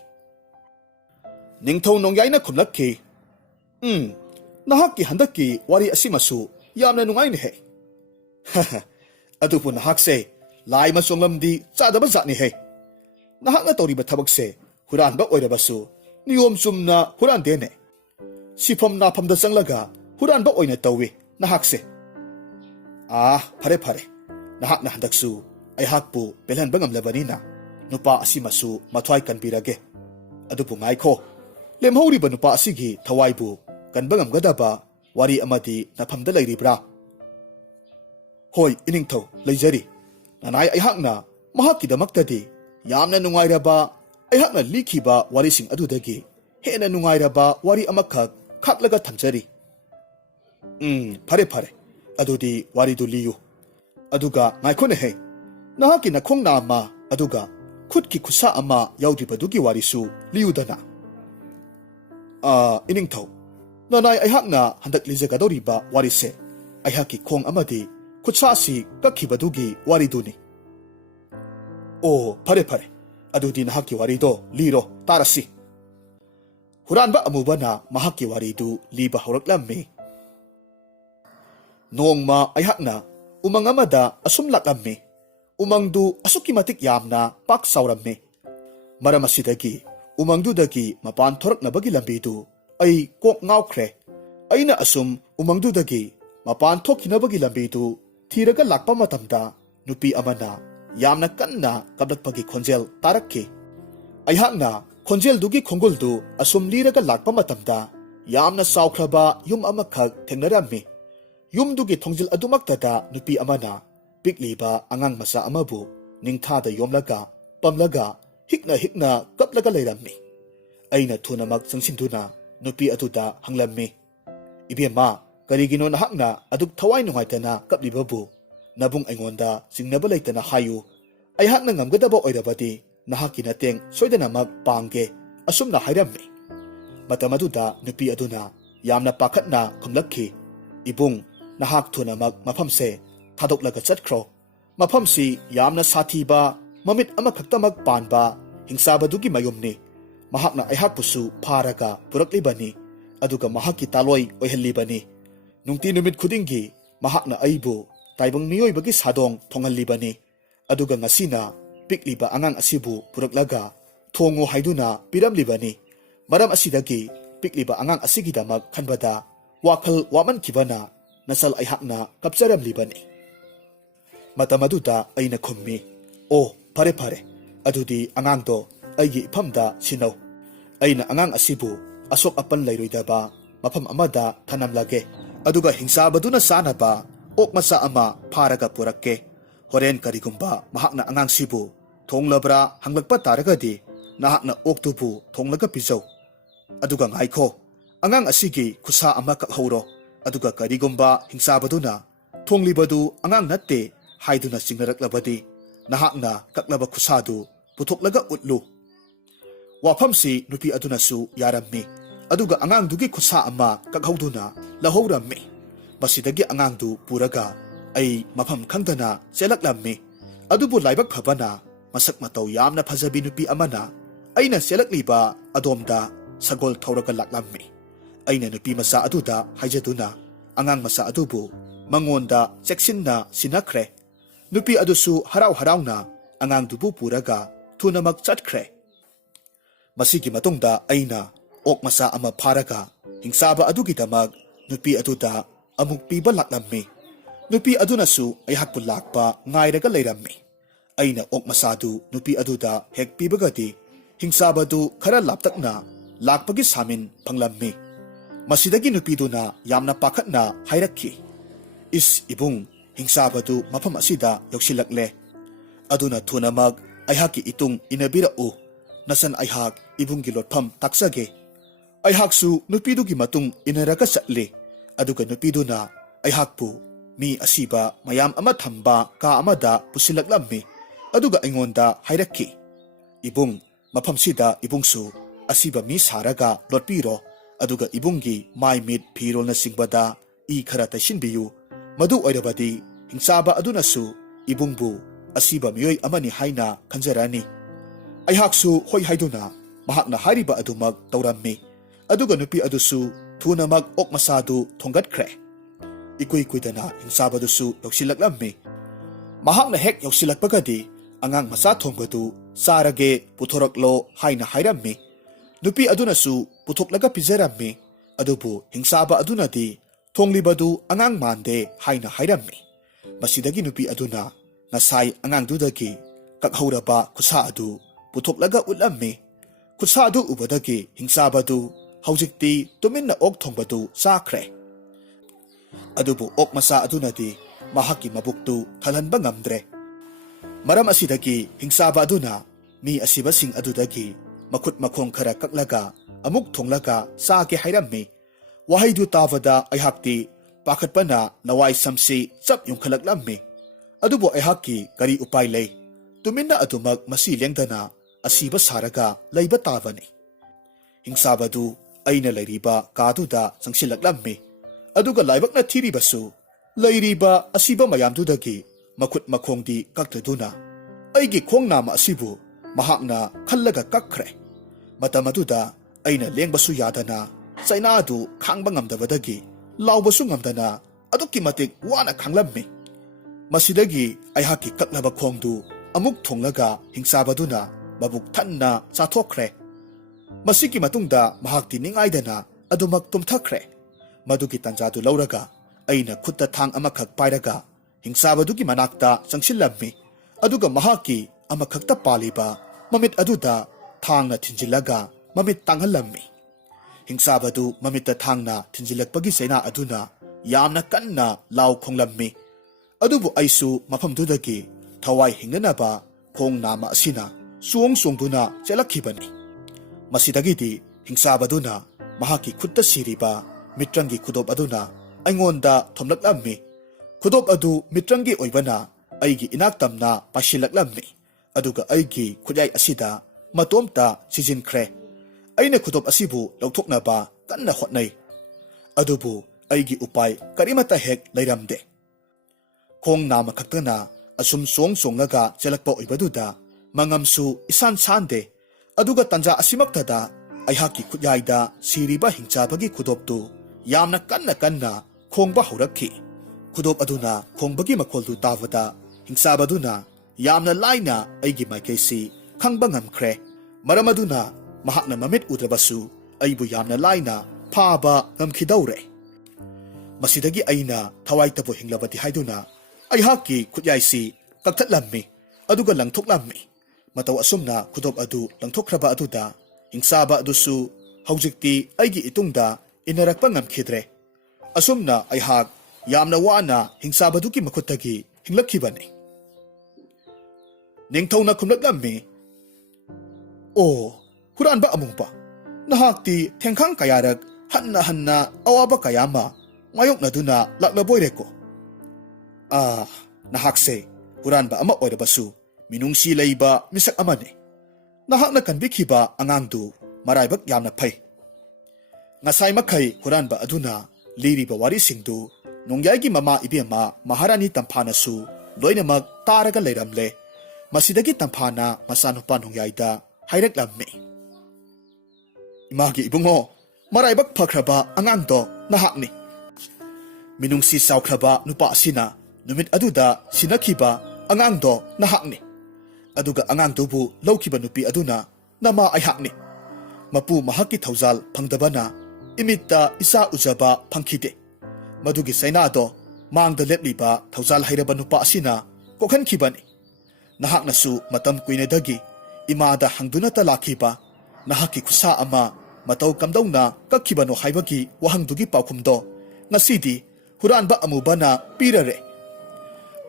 ꯅꯤꯡꯊꯧ ꯅꯣꯡꯌꯥꯏꯅ ꯈꯨꯝꯂꯛꯈꯤ, ꯅꯍꯥꯛꯀꯤ ꯍꯟꯗꯛꯀꯤ ꯋꯥꯔꯤ ꯑꯁꯤꯃꯁꯨ ꯌꯥꯝꯅ ꯅꯨꯡꯉꯥꯏꯅꯦꯍꯦ꯫ ꯑꯗꯨꯕꯨ ꯅꯍꯥꯛꯁꯦ ꯂꯥꯏ ꯃꯆꯣꯡꯂꯝꯗꯤ ꯆꯥꯗꯕ ꯖꯥꯠꯅꯤꯍꯦ꯫ ꯅꯍꯥꯛꯅ ꯇꯧꯔꯤꯕ ꯊꯕꯛꯁꯦ ꯍꯨꯔꯥꯟꯕ ꯑꯣꯏꯔꯕꯁꯨ ꯅꯤꯌꯣꯝ ꯆꯨꯝꯅ ꯍꯨꯔꯥꯟꯗꯦꯅꯦ꯫ ꯁꯤꯐꯝ ꯅꯥꯐꯝꯗ ꯆꯪꯂꯒ ꯍꯨꯔꯥꯟꯕ ꯑꯣꯏꯅ ꯇꯧꯏ ꯅꯍꯥꯛꯁꯦ꯫ ꯐꯔꯦ, ꯅꯍꯥꯛꯅ ꯍꯟꯗꯛꯁꯨ ꯑꯩꯍꯥꯛꯄꯨ ꯄꯦꯜꯍꯟꯕ ꯉꯝꯂꯕꯅꯤꯅ ꯅꯨꯄꯥ ꯑꯁꯤꯃꯁꯨ ꯃꯊ꯭ꯋꯥꯏ ꯀꯟꯕꯤꯔꯒꯦ꯫ ꯑꯗꯨꯕꯨ ꯉꯥꯏꯈꯣ, ꯂꯦꯝꯍꯧꯔꯤꯕ ꯅꯨꯄꯥ ꯑꯁꯤꯒꯤ ꯊꯋꯥꯏꯕꯨ ꯀꯟꯕ ꯉꯝꯒꯗꯕ ꯋꯥꯔꯤ ꯑꯃꯗꯤ ꯅꯐꯝꯗ ꯂꯩꯔꯤꯕ꯭ꯔꯥ? ꯍꯣꯏ ꯏꯅꯤꯡꯊꯧ, ꯂꯩꯖꯔꯤ꯫ ꯅꯅꯥꯏ ꯑꯩꯍꯥꯛꯅ ꯃꯍꯥꯛꯀꯤꯗꯃꯛꯇꯗꯤ ꯌꯥꯝꯅ ꯅꯨꯡꯉꯥꯏꯔꯕ, ꯑꯩꯍꯥꯛꯅ ꯂꯤꯈꯤꯕ ꯋꯥꯔꯤꯁꯤꯡ ꯑꯗꯨꯗꯒꯤ ꯍꯦꯟꯅ ꯅꯨꯡꯉꯥꯏꯔꯕ ꯋꯥꯔꯤ ꯑꯃꯈꯛ ꯈꯥꯛꯂꯒ ꯊꯝꯖꯔꯤ꯫ ꯐꯔꯦ, ꯑꯗꯨꯗꯤ ꯋꯥꯔꯤꯗꯨ ꯂꯤꯌꯨ꯫ ꯑꯗꯨꯒ ꯉꯥꯏꯈꯣꯅꯦꯍꯦ, ꯅꯍꯥꯛꯀꯤ ꯅꯈꯣꯡ ꯅꯥꯝꯃ ꯑꯗꯨꯒ ꯈꯨꯠꯀꯤ ꯈꯨꯠꯁꯥ ꯑꯃ ꯌꯥꯎꯗ꯭ꯔꯤꯕꯗꯨꯒꯤ ꯋꯥꯔꯤꯁꯨ ꯂꯤꯌꯨꯗꯅ꯫ ꯏꯅꯤꯡꯊꯧ, ꯅꯅꯥꯏ ꯑꯩꯍꯥꯛꯅ ꯍꯟꯗꯛ ꯂꯤꯖꯒꯗꯧꯔꯤꯕ ꯋꯥꯔꯤꯁꯦ ꯑꯩꯍꯥꯛꯀꯤ ꯈꯣꯡ ꯑꯃꯗꯤ ꯈꯨꯠꯁꯥꯁꯤ ꯀꯛꯈꯤꯕꯗꯨꯒꯤ ꯋꯥꯔꯤꯗꯨꯅꯤ꯫ ꯐꯔꯦ, ꯑꯗꯨꯗꯤ ꯅꯍꯥꯛꯀꯤ ꯋꯥꯔꯤꯗꯣ ꯂꯤꯔꯣ ꯇꯥꯔꯁꯤ꯫ ꯍꯨꯔꯥꯟꯕ ꯑꯃꯨꯕꯅ ꯃꯍꯥꯛꯀꯤ ꯋꯥꯔꯤꯗꯨ ꯂꯤꯕ ꯍꯧꯔꯛꯂꯝꯃꯤ꯫ ꯅꯣꯡꯃ ꯑꯩꯍꯥꯛꯅ ꯎꯃꯪ ꯑꯃꯗ ꯑꯁꯨꯝ ꯂꯥꯛꯂꯝꯃꯤ꯫ ꯎꯃꯪꯗꯨ ꯑꯁꯨꯛꯀꯤ ꯃꯇꯤꯛ ꯌꯥꯝꯅ ꯄꯥꯛ ꯆꯥꯎꯔꯝꯃꯤ꯫ ꯃꯔꯝ ꯑꯁꯤꯗꯒꯤ ꯎꯃꯪꯗꯨꯗꯒꯤ ꯃꯄꯥꯟ ꯊꯣꯔꯛꯅꯕꯒꯤ ꯂꯝꯕꯤꯗꯨ ꯑꯩ ꯀꯣꯛ ꯉꯥꯎꯈ꯭ꯔꯦ꯫ ꯑꯩꯅ ꯑꯁꯨꯝ ꯎꯃꯪꯗꯨꯗꯒꯤ ꯃꯄꯥꯟ ꯊꯣꯛꯈꯤꯅꯕꯒꯤ ꯂꯝꯕꯤꯗꯨ ꯊꯤꯔꯒ ꯂꯥꯛꯄ ꯃꯇꯝꯗ ꯅꯨꯄꯤ ꯑꯃꯅ ꯌꯥꯝꯅ ꯀꯟꯅ ꯀꯞꯂꯛꯄꯒꯤ ꯈꯣꯟꯖꯦꯜ ꯇꯥꯔꯛꯈꯤ꯫ ꯑꯩꯍꯥꯛꯅ ꯈꯣꯟꯖꯦꯜꯗꯨꯒꯤ ꯈꯣꯡꯒꯨꯜꯗꯨ ꯑꯁꯨꯝ ꯂꯤꯔꯒ ꯂꯥꯛꯄ ꯃꯇꯝꯗ ꯌꯥꯝꯅ ꯆꯥꯎꯈ꯭ꯔꯕ ꯌꯨꯝ ꯑꯃꯈꯛ ꯊꯦꯡꯅꯔꯝꯃꯤ꯫ ꯌꯨꯝꯗꯨꯒꯤ ꯊꯣꯡꯖꯤꯜ ꯑꯗꯨꯃꯛꯇꯗ ꯅꯨꯄꯤ ꯑꯃꯅ ꯄꯤꯛꯂꯤꯕ ꯑꯉꯥꯡ ꯃꯆꯥ ꯑꯃꯕꯨ ꯅꯤꯡꯊꯥꯗ ꯌꯣꯝꯂꯒ ꯄꯝꯂꯒ ꯍꯤꯛꯅ ꯀꯞꯂꯒ ꯂꯩꯔꯝꯃꯤ꯫ ꯑꯩꯅ ꯊꯨꯅꯃꯛ ꯆꯪꯁꯤꯟꯗꯨꯅ ꯅꯨꯄꯤ ꯑꯗꯨꯗ ꯍꯪꯂꯝꯃꯤ, "ꯏꯕꯦꯝꯃ, ꯀꯔꯤꯒꯤꯅꯣ ꯅꯍꯥꯛꯅ ꯑꯗꯨꯛ ꯊꯋꯥꯏ ꯅꯨꯡꯉꯥꯏꯇꯅ ꯀꯞꯂꯤꯕꯕꯨ? ꯅꯕꯨꯡ ꯑꯩꯉꯣꯟꯗ ꯆꯤꯡꯅꯕ ꯂꯩꯇꯅ ꯍꯥꯏꯌꯨ꯫ ꯑꯩꯍꯥꯛꯅ ꯉꯝꯒꯗꯕ ꯑꯣꯏꯔꯕꯗꯤ ꯅꯍꯥꯛꯀꯤ ꯃꯇꯦꯡ ꯁꯣꯏꯗꯅꯃꯛ ꯄꯥꯡꯒꯦ", ꯑꯁꯨꯝꯅ ꯍꯥꯏꯔꯝꯃꯤ꯫ ꯃꯇꯝ ꯑꯗꯨꯗ ꯅꯨꯄꯤ ꯑꯗꯨꯅ ꯌꯥꯝꯅ ꯄꯥꯈꯠꯅ ꯈꯨꯝꯂꯛꯈꯤ, "ꯏꯕꯨꯡ, ꯅꯍꯥꯛ ꯊꯨꯅꯃꯛ ꯃꯐꯝꯁꯦ ꯊꯥꯗꯣꯛꯂꯒ ꯆꯠꯈ꯭ꯔꯣ꯫ ꯃꯐꯝꯁꯤ ꯌꯥꯝꯅ ꯁꯥꯊꯤꯕ, ꯃꯃꯤꯠ ꯑꯃꯈꯛꯇꯃꯛ ꯄꯥꯟꯕ ꯍꯤꯡꯆꯥꯕꯗꯨꯒꯤ ꯃꯌꯨꯝꯅꯤ꯫ ꯃꯍꯥꯛꯅ ꯑꯩꯍꯥꯛꯄꯨꯁꯨ ꯐꯥꯔꯒ ꯄꯨꯔꯛꯂꯤꯕꯅꯤ, ꯑꯗꯨꯒ ꯃꯍꯥꯛꯀꯤ ꯇꯥꯂꯣꯏ ꯑꯣꯏꯍꯜꯂꯤꯕꯅꯤ꯫ ꯅꯨꯡꯇꯤ ꯅꯨꯃꯤꯠ ꯈꯨꯗꯤꯡꯒꯤ ꯃꯍꯥꯛꯅ ꯑꯩꯕꯨ ꯇꯥꯏꯕꯪ ꯃꯤꯑꯣꯏꯕꯒꯤ ꯁꯥꯗꯣꯡ ꯊꯣꯡꯍꯜꯂꯤꯕꯅꯤ꯫ ꯑꯗꯨꯒ ꯉꯁꯤꯅ ꯄꯤꯛꯂꯤꯕ ꯑꯉꯥꯡ ꯑꯁꯤꯕꯨ ꯄꯨꯔꯛꯂꯒ ꯊꯣꯡꯉꯨ ꯍꯥꯏꯗꯨꯅ ꯄꯤꯔꯝꯂꯤꯕꯅꯤ꯫ ꯃꯔꯝ ꯑꯁꯤꯗꯒꯤ ꯄꯤꯛꯂꯤꯕ ꯑꯉꯥꯡ ꯑꯁꯤꯒꯤꯗꯃꯛ ꯈꯟꯕꯗ ꯋꯥꯈꯜ ꯋꯥꯃꯟꯈꯤꯕꯅ ꯅꯆꯜ ꯑꯩꯍꯥꯛꯅ ꯀꯞꯆꯔꯝꯂꯤꯕꯅꯤ." ꯃꯇꯝ ꯑꯗꯨꯗ ꯑꯩꯅ ꯈꯨꯝꯃꯤ, "ꯐꯔꯦ, ꯑꯗꯨꯗꯤ ꯑꯉꯥꯡꯗꯣ ꯑꯩꯒꯤ ꯏꯐꯝꯗ ꯁꯤꯟꯅꯧ꯫ ꯑꯩꯅ ꯑꯉꯥꯡ ꯑꯁꯤꯕꯨ ꯑꯁꯣꯛ ꯑꯄꯟ ꯂꯩꯔꯣꯏꯗꯕ ꯃꯐꯝ ꯑꯃꯗ ꯊꯅꯝꯂꯒꯦ ꯑꯗꯨꯒ ꯍꯤꯡꯁꯥꯕꯗꯨꯅ ꯆꯥꯅꯕ ꯑꯣꯛ ꯃꯆꯥ ꯑꯃ ꯐꯥꯔꯒ ꯄꯨꯔꯛꯀꯦ ꯍꯣꯔꯦꯟ ꯀꯔꯤꯒꯨꯝꯕ ꯃꯍꯥꯛꯅ ꯑꯉꯥꯡꯁꯤꯕꯨ ꯊꯣꯡꯂꯕ꯭ꯔꯥ ꯍꯪꯂꯛꯄ ꯇꯥꯔꯒꯗꯤ ꯅꯍꯥꯛꯅ ꯑꯣꯛꯇꯨꯕꯨ ꯊꯣꯡꯂꯒ ꯄꯤꯖꯧ ꯑꯗꯨꯒ ꯉꯥꯏꯈꯣ ꯑꯉꯥꯡ ꯑꯁꯤꯒꯤ ꯈꯨꯠꯁꯥ ꯑꯃ ꯀꯛꯍꯧꯔꯣ ꯑꯗꯨꯒ ꯀꯔꯤꯒꯨꯝꯕ ꯍꯤꯡꯁꯥꯕꯗꯨꯅ ꯊꯣꯡꯂꯤꯕꯗꯨ ꯑꯉꯥꯡ ꯅꯠꯇꯦ ꯍꯥꯏꯗꯨꯅ ꯆꯤꯡꯅꯔꯛꯂꯕꯗꯤ ꯅꯍꯥꯛꯅ ꯀꯛꯂꯕ ꯈꯨꯠꯁꯥꯗꯨ ꯄꯨꯊꯣꯛꯂꯒ ꯎꯠꯂꯨ ꯋꯥꯐꯝꯁꯤ ꯅꯨꯄꯤ ꯑꯗꯨꯅꯁꯨ ꯌꯥꯔꯝꯃꯤ ꯑꯗꯨꯒ ꯑꯉꯥꯡꯗꯨꯒꯤ ꯈꯨꯠꯁꯥ ꯑꯃ ꯀꯛꯍꯧꯗꯨꯅ ꯂꯧꯍꯧꯔꯝꯃꯤ ꯃꯁꯤꯗꯒꯤ ꯑꯉꯥꯡꯗꯨ ꯄꯨꯔꯒ ꯑꯩ ꯃꯐꯝ ꯈꯪꯗꯅ ꯆꯦꯜꯂꯛꯂꯝꯃꯤ ꯑꯗꯨꯕꯨ ꯂꯥꯏꯕꯛ ꯐꯕꯅ ꯃꯁꯛ ꯃꯇꯧ ꯌꯥꯝꯅ ꯐꯖꯕꯤ ꯅꯨꯄꯤ ꯑꯃꯅ ꯑꯩꯅ ꯆꯦꯜꯂꯛꯂꯤꯕ ꯑꯗꯣꯝꯗ ꯁꯒꯣꯜ ꯊꯧꯔꯒ ꯂꯥꯛꯂꯝꯃꯤ ꯑꯩꯅ ꯅꯨꯄꯤ ꯃꯆꯥ ꯑꯗꯨꯗ ꯍꯥꯏꯖꯗꯨꯅ ꯑꯉꯥꯡ ꯃꯆꯥ ꯑꯗꯨꯕꯨ ꯃꯉꯣꯟꯗ ꯆꯦꯛꯁꯤꯟꯅ ꯁꯤꯟꯅꯈ꯭ꯔꯦ ꯅꯨꯄꯤ ꯑꯗꯨꯁꯨ ꯍꯔꯥꯎ ꯍꯔꯥꯎꯅ ꯑꯉꯥꯡꯗꯨꯕꯨ ꯄꯨꯔꯒ ꯊꯨꯅꯃꯛ ꯆꯠꯈ꯭ꯔꯦ ꯃꯁꯤꯒꯤ ꯃꯇꯨꯡꯗ ꯑꯩꯅ ꯑꯣꯛ ꯃꯆꯥ ꯑꯃ ꯐꯥꯔꯒ ꯍꯤꯡꯁꯥꯕ ꯑꯗꯨꯒꯤꯗꯃꯛ ꯅꯨꯄꯤ ꯑꯗꯨꯗ ꯑꯃꯨꯛ ꯄꯤꯕ ꯂꯥꯛꯂꯝꯃꯤ ꯅꯨꯄꯤ ꯑꯗꯨꯅꯁꯨ ꯑꯩꯍꯥꯛꯄꯨ ꯂꯥꯛꯄ ꯉꯥꯏꯔꯒ ꯂꯩꯔꯝꯃꯤ ꯑꯩꯅ ꯑꯣꯛ ꯃꯆꯥꯗꯨ ꯅꯨꯄꯤ ꯑꯗꯨꯗ ꯍꯦꯛ ꯄꯤꯕꯒꯗꯤ ꯍꯤꯡꯁꯥꯕꯗꯨ ꯈꯔ ꯂꯥꯞꯇꯛꯅ ꯂꯥꯛꯄꯒꯤ ꯁꯥꯃꯤꯟ ꯐꯪꯂꯝꯃꯤ ꯃꯁꯤꯗꯒꯤ ꯅꯨꯄꯤꯗꯨꯅ ꯌꯥꯝꯅ ꯄꯥꯈꯠꯅ ꯍꯥꯏꯔꯛꯈꯤ ꯏꯁ ꯏꯕꯨꯡ ꯍꯤꯡꯁꯥꯕꯗꯨ ꯃꯐꯝ ꯑꯁꯤꯗ ꯌꯧꯁꯤꯜꯂꯛꯂꯦ ꯑꯗꯨꯅ ꯊꯨꯅꯃꯛ ꯑꯩꯍꯥꯛꯀꯤ ꯏꯇꯨꯡ ꯏꯟꯅꯕꯤꯔꯛꯎ ꯅꯆꯟ ꯑꯩꯍꯥꯛ ꯏꯕꯨꯡꯒꯤ ꯂꯣꯠꯐꯝ ꯇꯥꯛꯆꯒꯦ ꯑꯩꯍꯥꯛꯁꯨ ꯅꯨꯄꯤꯗꯨꯒꯤ ꯃꯇꯨꯡ ꯏꯟꯅꯔꯒ ꯆꯠꯂꯤ ꯑꯗꯨꯒ ꯅꯨꯄꯤꯗꯨꯅ ꯑꯩꯍꯥꯛꯄꯨ ꯃꯤ ꯑꯁꯤꯕ ꯃꯌꯥꯝ ꯑꯃ ꯊꯝꯕ ꯀꯥ ꯑꯃꯗ ꯄꯨꯁꯤꯜꯂꯛꯂꯝꯃꯤ ꯑꯗꯨꯒ ꯑꯩꯉꯣꯟꯗ ꯍꯥꯏꯔꯛꯈꯤ ꯏꯕꯨꯡ ꯃꯐꯝꯁꯤꯗ ꯏꯕꯨꯡꯁꯨ ꯑꯁꯤꯕ ꯃꯤ ꯁꯥꯔꯒ ꯂꯣꯠꯄꯤꯔꯣ ꯑꯗꯨꯒ ꯏꯕꯨꯡꯒꯤ ꯃꯥꯏ ꯃꯤꯠ ꯐꯤꯔꯣꯜꯅꯆꯤꯡꯕꯗ ꯏ ꯈꯔ ꯇꯩꯁꯤꯟꯕꯤꯌꯨ ꯃꯗꯨ ꯑꯣꯏꯔꯕꯗꯤ ꯍꯤꯡꯆꯥꯕ ꯑꯗꯨꯅꯁꯨ ꯏꯕꯨꯡꯕꯨ ꯑꯁꯤꯕ ꯃꯤꯑꯣꯏ ꯑꯃꯅꯤ ꯍꯥꯏꯅ ꯈꯟꯖꯔꯅꯤ ꯑꯩꯍꯥꯛꯁꯨ ꯍꯣꯏ ꯍꯥꯏꯗꯨꯅ ꯃꯍꯥꯛꯅ ꯍꯥꯏꯔꯤꯕ ꯑꯗꯨꯃꯛ ꯇꯧꯔꯝꯃꯤ ꯑꯗꯨꯒ ꯅꯨꯄꯤ ꯑꯗꯨꯁꯨ ꯊꯨꯅꯃꯛ ꯑꯣꯛ ꯃꯆꯥꯗꯨ ꯊꯣꯡꯒꯠꯈ꯭ꯔꯦ ꯏꯀꯨꯏ ꯀꯨꯏꯗꯅ ꯍꯤꯡꯆꯥꯕꯗꯨꯁꯨ ꯌꯧꯁꯤꯜꯂꯛꯂꯝꯃꯤ ꯃꯍꯥꯛꯅ ꯍꯦꯛ ꯌꯧꯁꯤꯜꯂꯛꯄꯒꯗꯤ ꯑꯉꯥꯡ ꯃꯆꯥ ꯊꯣꯡꯕꯗꯨ ꯆꯥꯔꯒꯦ ꯄꯨꯊꯣꯔꯛꯂꯣ ꯍꯥꯏꯅ ꯍꯥꯏꯔꯝꯃꯤ ꯅꯨꯄꯤ ꯑꯗꯨꯅꯁꯨ ꯄꯨꯊꯣꯛꯂꯒ ꯄꯤꯖꯔꯝꯃꯤ ꯑꯗꯨꯕꯨ ꯍꯤꯡꯆꯥꯕ ꯑꯗꯨꯅꯗꯤ ꯊꯣꯡꯂꯤꯕꯗꯨ ꯑꯉꯥꯡ ꯃꯥꯟꯗꯦ ꯍꯥꯏꯅ ꯍꯥꯏꯔꯝꯃꯤ ꯃꯁꯤꯗꯒꯤ ꯅꯨꯄꯤ ꯑꯗꯨꯅ ꯉꯁꯥꯏ ꯑꯉꯥꯡꯗꯨꯗꯒꯤ ꯀꯛꯍꯧꯔꯕ ꯈꯨꯠꯁꯥ ꯑꯗꯨ ꯄꯨꯊꯣꯛꯂꯒ ꯎꯠꯂꯝꯃꯤ ꯈꯨꯠꯁꯥ ꯑꯗꯨ ꯎꯕꯗꯒꯤ ꯍꯤꯡꯆꯥꯕꯗꯨ ꯍꯧꯖꯤꯛꯇꯤ ꯇꯨꯃꯤꯟꯅ ꯑꯣꯛ ꯊꯣꯡꯕꯗꯨ ꯆꯥꯈ꯭ꯔꯦ ꯑꯗꯨꯕꯨ ꯑꯣꯛ ꯃꯆꯥ ꯑꯗꯨꯅꯗꯤ ꯃꯍꯥꯛꯀꯤ ꯃꯕꯨꯛꯇꯨ ꯊꯜꯍꯟꯕ ꯉꯝꯗ꯭ꯔꯦ ꯃꯔꯝ ꯑꯁꯤꯗꯒꯤ ꯍꯤꯡꯆꯥꯕ ꯑꯗꯨꯅ ꯃꯤ ꯑꯁꯤꯕꯁꯤꯡ ꯑꯗꯨꯗꯒꯤ ꯃꯈꯨꯠ ꯃꯈꯣꯡ ꯈꯔ ꯀꯛꯂꯒ ꯑꯃꯨꯛ ꯊꯣꯡꯂꯒ ꯆꯥꯒꯦ ꯍꯥꯏꯔꯝꯃꯤ ꯋꯥꯍꯩꯗꯨ ꯇꯥꯕꯗ ꯑꯩꯍꯥꯛꯇꯤ ꯄꯥꯈꯠꯄꯅ ꯂꯋꯥꯏ ꯁꯝꯁꯤ ꯆꯞ ꯌꯨꯡꯈꯠꯂꯛꯂꯝꯃꯤ ꯑꯗꯨꯕꯨ ꯑꯩꯍꯥꯛꯀꯤ ꯀꯔꯤ ꯎꯄꯥꯏ ꯂꯩ ꯇꯨꯃꯤꯟꯅ ꯑꯗꯨꯃꯛ ꯃꯁꯤ ꯂꯦꯡꯗꯅ ꯑꯁꯤꯕ ꯁꯥꯔꯒ ꯂꯩꯕ ꯇꯥꯕꯅꯤ ꯍꯤꯡꯆꯥꯕꯗꯨ ꯑꯩꯅ ꯂꯩꯔꯤꯕ ꯀꯥꯗꯨꯗ ꯆꯪꯁꯤꯜꯂꯛꯂꯝꯃꯤ ꯑꯗꯨꯒ ꯂꯥꯏꯕꯛꯅ ꯊꯤꯔꯤꯕꯁꯨ ꯂꯩꯔꯤꯕ ꯑꯁꯤꯕ ꯃꯌꯥꯝꯗꯨꯗꯒꯤ ꯃꯈꯨꯠ ꯃꯈꯣꯡꯗꯤ ꯀꯛꯇꯗꯨꯅ ꯑꯩꯒꯤ ꯈꯣꯡ ꯅꯥꯝꯃ ꯑꯁꯤꯕꯨ ꯃꯍꯥꯛꯅ ꯈꯜꯂꯒ ꯀꯛꯈ꯭ꯔꯦ ꯃꯇꯝ ꯑꯗꯨꯗ ꯑꯩꯅ ꯂꯦꯡꯕꯁꯨ ꯌꯥꯗꯅ ꯆꯩꯅꯥꯗꯨ ꯈꯥꯡꯕ ꯉꯝꯗꯕꯗꯒꯤ ꯂꯥꯎꯕꯁꯨ ꯉꯝꯗꯅ ꯑꯗꯨꯛꯀꯤ ꯃꯇꯤꯛ ꯋꯥꯅ ꯈꯥꯡꯂꯝꯃꯤ ꯃꯁꯤꯗꯒꯤ ꯑꯩꯍꯥꯛꯀꯤ ꯀꯛꯂꯕ ꯈꯣꯡꯗꯨ ꯑꯃꯨꯛ ꯊꯣꯡꯂꯒ ꯍꯤꯡꯆꯥꯕꯗꯨꯅ ꯃꯕꯨꯛ ꯊꯟꯅ ꯆꯥꯊꯣꯛꯈ꯭ꯔꯦ ꯃꯁꯤꯒꯤ ꯃꯇꯨꯡꯗ ꯃꯍꯥꯛꯇꯤ ꯅꯤꯡꯉꯥꯏꯗꯅ ꯑꯗꯨꯃꯛ ꯇꯨꯝꯊꯈ꯭ꯔꯦ ꯃꯗꯨꯒꯤ ꯇꯟꯖꯥꯗꯨ ꯂꯧꯔꯒ ꯑꯩꯅ ꯈꯨꯠꯇ ꯊꯥꯡ ꯑꯃꯈꯛ ꯄꯥꯏꯔꯒ ꯍꯤꯡꯆꯥꯕꯗꯨꯒꯤ ꯃꯅꯥꯛꯇ ꯆꯪꯁꯤꯜꯂꯝꯃꯤ ꯑꯗꯨꯒ ꯃꯍꯥꯛꯀꯤ ꯑꯃꯈꯛꯇ ꯄꯥꯜꯂꯤꯕ ꯃꯃꯤꯠ ꯑꯗꯨꯗ ꯊꯥꯡꯅ ꯊꯤꯟꯖꯤꯜꯂꯒ ꯃꯃꯤꯠ ꯇꯥꯡꯍꯜꯂꯝꯃꯤ ꯍꯤꯡꯆꯥꯕꯗꯨ ꯃꯃꯤꯠꯇ ꯊꯥꯡꯅ ꯊꯤꯟꯖꯤꯜꯂꯛꯄꯒꯤ ꯆꯩꯅꯥ ꯑꯗꯨꯅ ꯌꯥꯝꯅ ꯀꯟꯅ ꯂꯥꯎ ꯈꯣꯡꯂꯝꯃꯤ ꯑꯗꯨꯕꯨ ꯑꯩꯁꯨ ꯃꯐꯝꯗꯨꯗꯒꯤ ꯊꯋꯥꯏ ꯍꯤꯡꯅꯅꯕ ꯈꯣꯡ ꯅꯥꯝꯃ ꯑꯁꯤꯅ ꯆꯣꯡꯗꯨꯅ ꯆꯦꯜꯂꯛꯈꯤꯕꯅꯤ ꯃꯁꯤꯗꯒꯤꯗꯤ ꯍꯤꯡꯆꯥꯕꯗꯨꯅ ꯃꯍꯥꯛꯀꯤ ꯈꯨꯠꯇ ꯁꯤꯔꯤꯕ ꯃꯤꯇ꯭ꯔꯪꯒꯤ ꯈꯨꯗꯣꯞ ꯑꯗꯨꯅ ꯑꯩꯉꯣꯟꯗ ꯊꯣꯝꯂꯛꯂꯝꯃꯤ ꯈꯨꯗꯣꯞ ꯑꯗꯨ ꯃꯤꯇ꯭ꯔꯪꯒꯤ ꯑꯣꯏꯕꯅ ꯑꯩꯒꯤ ꯏꯅꯥꯛꯇꯝꯅ ꯄꯥꯏꯁꯤꯜꯂꯛꯂꯝꯃꯤ ꯑꯗꯨꯒ ꯑꯩꯒꯤ ꯈꯨꯠꯌꯥꯏ ꯑꯁꯤꯗ ꯃꯇꯣꯝꯇ ꯁꯤꯖꯤꯟꯈ꯭ꯔꯦ ꯑꯩꯅ ꯈꯨꯗꯣꯞ ꯑꯁꯤꯕꯨ ꯂꯧꯊꯣꯛꯅꯕ ꯀꯟꯅ ꯍꯣꯠꯅꯩ ꯑꯗꯨꯕꯨ ꯑꯩꯒꯤ ꯎꯄꯥꯏ ꯀꯔꯤꯃꯠꯇ ꯍꯦꯛ ꯂꯩꯔꯝꯗꯦ ꯈꯣꯡ ꯅꯥꯝꯃ ꯈꯛꯇꯅ ꯑꯁꯨꯝ ꯆꯣꯡꯂꯒ ꯆꯦꯜꯂꯛꯄ ꯑꯣꯏꯕꯗꯨꯗ ꯃꯉꯝꯁꯨ ꯏꯁꯥꯟ ꯁꯥꯟꯗꯦ ꯑꯗꯨꯒ ꯇꯟꯖꯥ ꯑꯁꯤꯃꯛꯇꯗ ꯑꯩꯍꯥꯛꯀꯤ ꯈꯨꯠꯌꯥꯏꯗ ꯁꯤꯔꯤꯕ ꯍꯤꯡꯆꯥꯕꯒꯤ ꯈꯨꯗꯣꯞꯇꯨ ꯌꯥꯝꯅ ꯀꯟꯅ ꯈꯣꯡꯕ ꯍꯧꯔꯛꯈꯤ ꯈꯨꯗꯣꯞ ꯑꯗꯨꯅ ꯈꯣꯡꯕꯒꯤ ꯃꯈꯣꯜꯗꯨ ꯇꯥꯕꯗ ꯍꯤꯡꯆꯥꯕꯗꯨꯅ ꯌꯥꯝꯅ ꯂꯥꯏꯅ ꯑꯩꯒꯤ ꯃꯥꯏꯀꯩꯁꯤ ꯈꯪꯕ ꯉꯝꯈ꯭ꯔꯦ ꯃꯔꯝ ꯑꯗꯨꯅ ꯃꯍꯥꯛꯅ ꯃꯃꯤꯠ ꯎꯗ꯭ꯔꯕꯁꯨ ꯑꯩꯕꯨ ꯌꯥꯝꯅ ꯂꯥꯏꯅ ꯐꯥꯕ ꯉꯝꯈꯤꯗꯧꯔꯦ ꯃꯁꯤꯗꯒꯤ ꯑꯩꯅ ꯊꯋꯥꯏꯇꯕꯨ ꯍꯤꯡꯂꯕꯗꯤ ꯍꯥꯏꯗꯨꯅ ꯑꯩꯍꯥꯛꯀꯤ ꯈꯨꯠꯌꯥꯏꯁꯤ ꯀꯛꯊꯠꯂꯝꯃꯤ ꯑꯗꯨꯒ ꯂꯪꯊꯣꯛꯂꯝꯃꯤ ꯃꯇꯧ ꯑꯁꯨꯝꯅ ꯈꯨꯗꯣꯞ ꯑꯗꯨ ꯂꯪꯊꯣꯛꯈ꯭ꯔꯕ ꯑꯗꯨꯗ ꯍꯤꯡꯆꯥꯕ ꯑꯗꯨꯁꯨ ꯍꯧꯖꯤꯛꯇꯤ ꯑꯩꯒꯤ ꯏꯇꯨꯡꯗ ꯏꯟꯅꯔꯛꯄ ꯉꯝꯈꯤꯗ꯭ꯔꯦ꯫ ꯑꯁꯨꯝꯅ ꯑꯩꯍꯥꯛ ꯌꯥꯝꯅ ꯋꯥꯅ ꯍꯤꯡꯆꯥꯕꯗꯨꯒꯤ ꯃꯈꯨꯠꯇꯒꯤ ꯍꯤꯡꯂꯛꯈꯤꯕꯅꯤ꯫ ꯅꯤꯡꯊꯧꯅ ꯈꯨꯝꯂꯛꯂꯝꯃꯤ, "ꯑꯣ, ꯍꯨꯔꯥꯟꯕ ꯑꯃꯨꯕ, ꯅꯍꯥꯛꯇꯤ ꯊꯦꯡꯈꯥꯡ ꯀꯌꯥꯔꯛ ꯍꯟꯅ ꯍꯟꯅ ꯑꯋꯥꯕ ꯀꯌꯥ ꯑꯃ ꯃꯥꯌꯣꯛꯅꯗꯨꯅ ꯂꯥꯛꯂꯕꯣꯏꯔꯦꯀꯣ꯫ ꯅꯍꯥꯛꯁꯦ ꯍꯨꯔꯥꯟꯕ ꯑꯃ ꯑꯣꯏꯔꯕꯁꯨ ꯃꯤꯅꯨꯡꯁꯤ ꯂꯩꯕ ꯃꯤꯁꯛ ꯑꯃꯅꯤ꯫ ꯅꯍꯥꯛꯅ ꯀꯟꯕꯤꯈꯤꯕ ꯑꯉꯥꯡꯗꯨ ꯃꯔꯥꯏꯕꯛ ꯌꯥꯝꯅ ꯐꯩ꯫ ꯉꯁꯥꯏ ꯃꯈꯩ ꯍꯨꯔꯥꯟꯕ ꯑꯗꯨꯅ ꯂꯤꯔꯤꯕ ꯋꯥꯔꯤꯁꯤꯡꯗꯨ ꯅꯣꯡꯌꯥꯏꯒꯤ ꯃꯃꯥ ꯏꯕꯦꯝꯃ ꯃꯍꯥꯔꯥꯅꯤ ꯇꯝꯐꯥꯅꯁꯨ ꯂꯣꯏꯅꯃꯛ ꯇꯥꯔꯒ ꯂꯩꯔꯝꯂꯦ꯫ ꯃꯁꯤꯗꯒꯤ ꯇꯝꯐꯥꯅ ꯃꯆꯥꯅꯨꯄꯥ ꯅꯣꯡꯌꯥꯏꯗ ꯍꯥꯏꯔꯛꯂꯝꯃꯤ, "ꯏꯃꯥꯒꯤ ꯏꯕꯨꯡꯉꯣ, ꯃꯔꯥꯏꯕꯛ ꯐꯈ꯭ꯔꯕ ꯑꯉꯥꯡꯗꯣ ꯅꯍꯥꯛꯅꯤ꯫ ꯃꯤꯅꯨꯡꯁꯤ ꯆꯥꯎꯈ꯭ꯔꯕ ꯅꯨꯄꯥ ꯑꯁꯤꯅ ꯅꯨꯃꯤꯠ ꯑꯗꯨꯗ ꯁꯤꯟꯅꯈꯤꯕ ꯑꯉꯥꯡꯗꯣ ꯅꯍꯥꯛꯅꯤ꯫ ꯑꯗꯨꯒ ꯑꯉꯥꯡꯗꯨꯕꯨ ꯂꯧꯈꯤꯕ ꯅꯨꯄꯤ ꯑꯗꯨꯅ ꯅꯃꯥ ꯑꯩꯍꯥꯛꯅꯤ꯫ ꯃꯄꯨ ꯃꯍꯥꯛꯀꯤ ꯊꯧꯖꯥꯜ ꯐꯪꯗꯕꯅ ꯏꯃꯤꯠꯇ ꯏꯆꯥ ꯎꯖꯕ ꯐꯪꯈꯤꯗꯦ꯫ ꯃꯗꯨꯒꯤ ꯆꯩꯅꯥꯗꯣ ꯃꯥꯡꯗ ꯂꯦꯞꯂꯤꯕ ꯊꯧꯖꯥꯜ ꯍꯩꯔꯕ ꯅꯨꯄꯥ ꯑꯁꯤꯅ ꯀꯣꯛꯍꯟꯈꯤꯕꯅꯤ꯫ ꯅꯍꯥꯛꯅꯁꯨ ꯃꯇꯝ ꯀꯨꯏꯅꯗꯒꯤ ꯏꯃꯥꯗ ꯍꯪꯗꯨꯅꯇ ꯂꯥꯛꯈꯤꯕ ꯅꯍꯥꯛꯀꯤ ꯈꯨꯠꯁꯥ ꯑꯃ ꯃꯇꯧ ꯀꯝꯗꯧꯅ ꯀꯛꯈꯤꯕꯅꯣ ꯍꯥꯏꯕꯒꯤ ꯋꯥꯍꯪꯗꯨꯒꯤ ꯄꯥꯎꯈꯨꯝꯗꯣ ꯉꯁꯤꯗꯤ ꯍꯨꯔꯥꯟꯕ ꯑꯃꯨꯕꯅ ꯄꯤꯔꯔꯦ."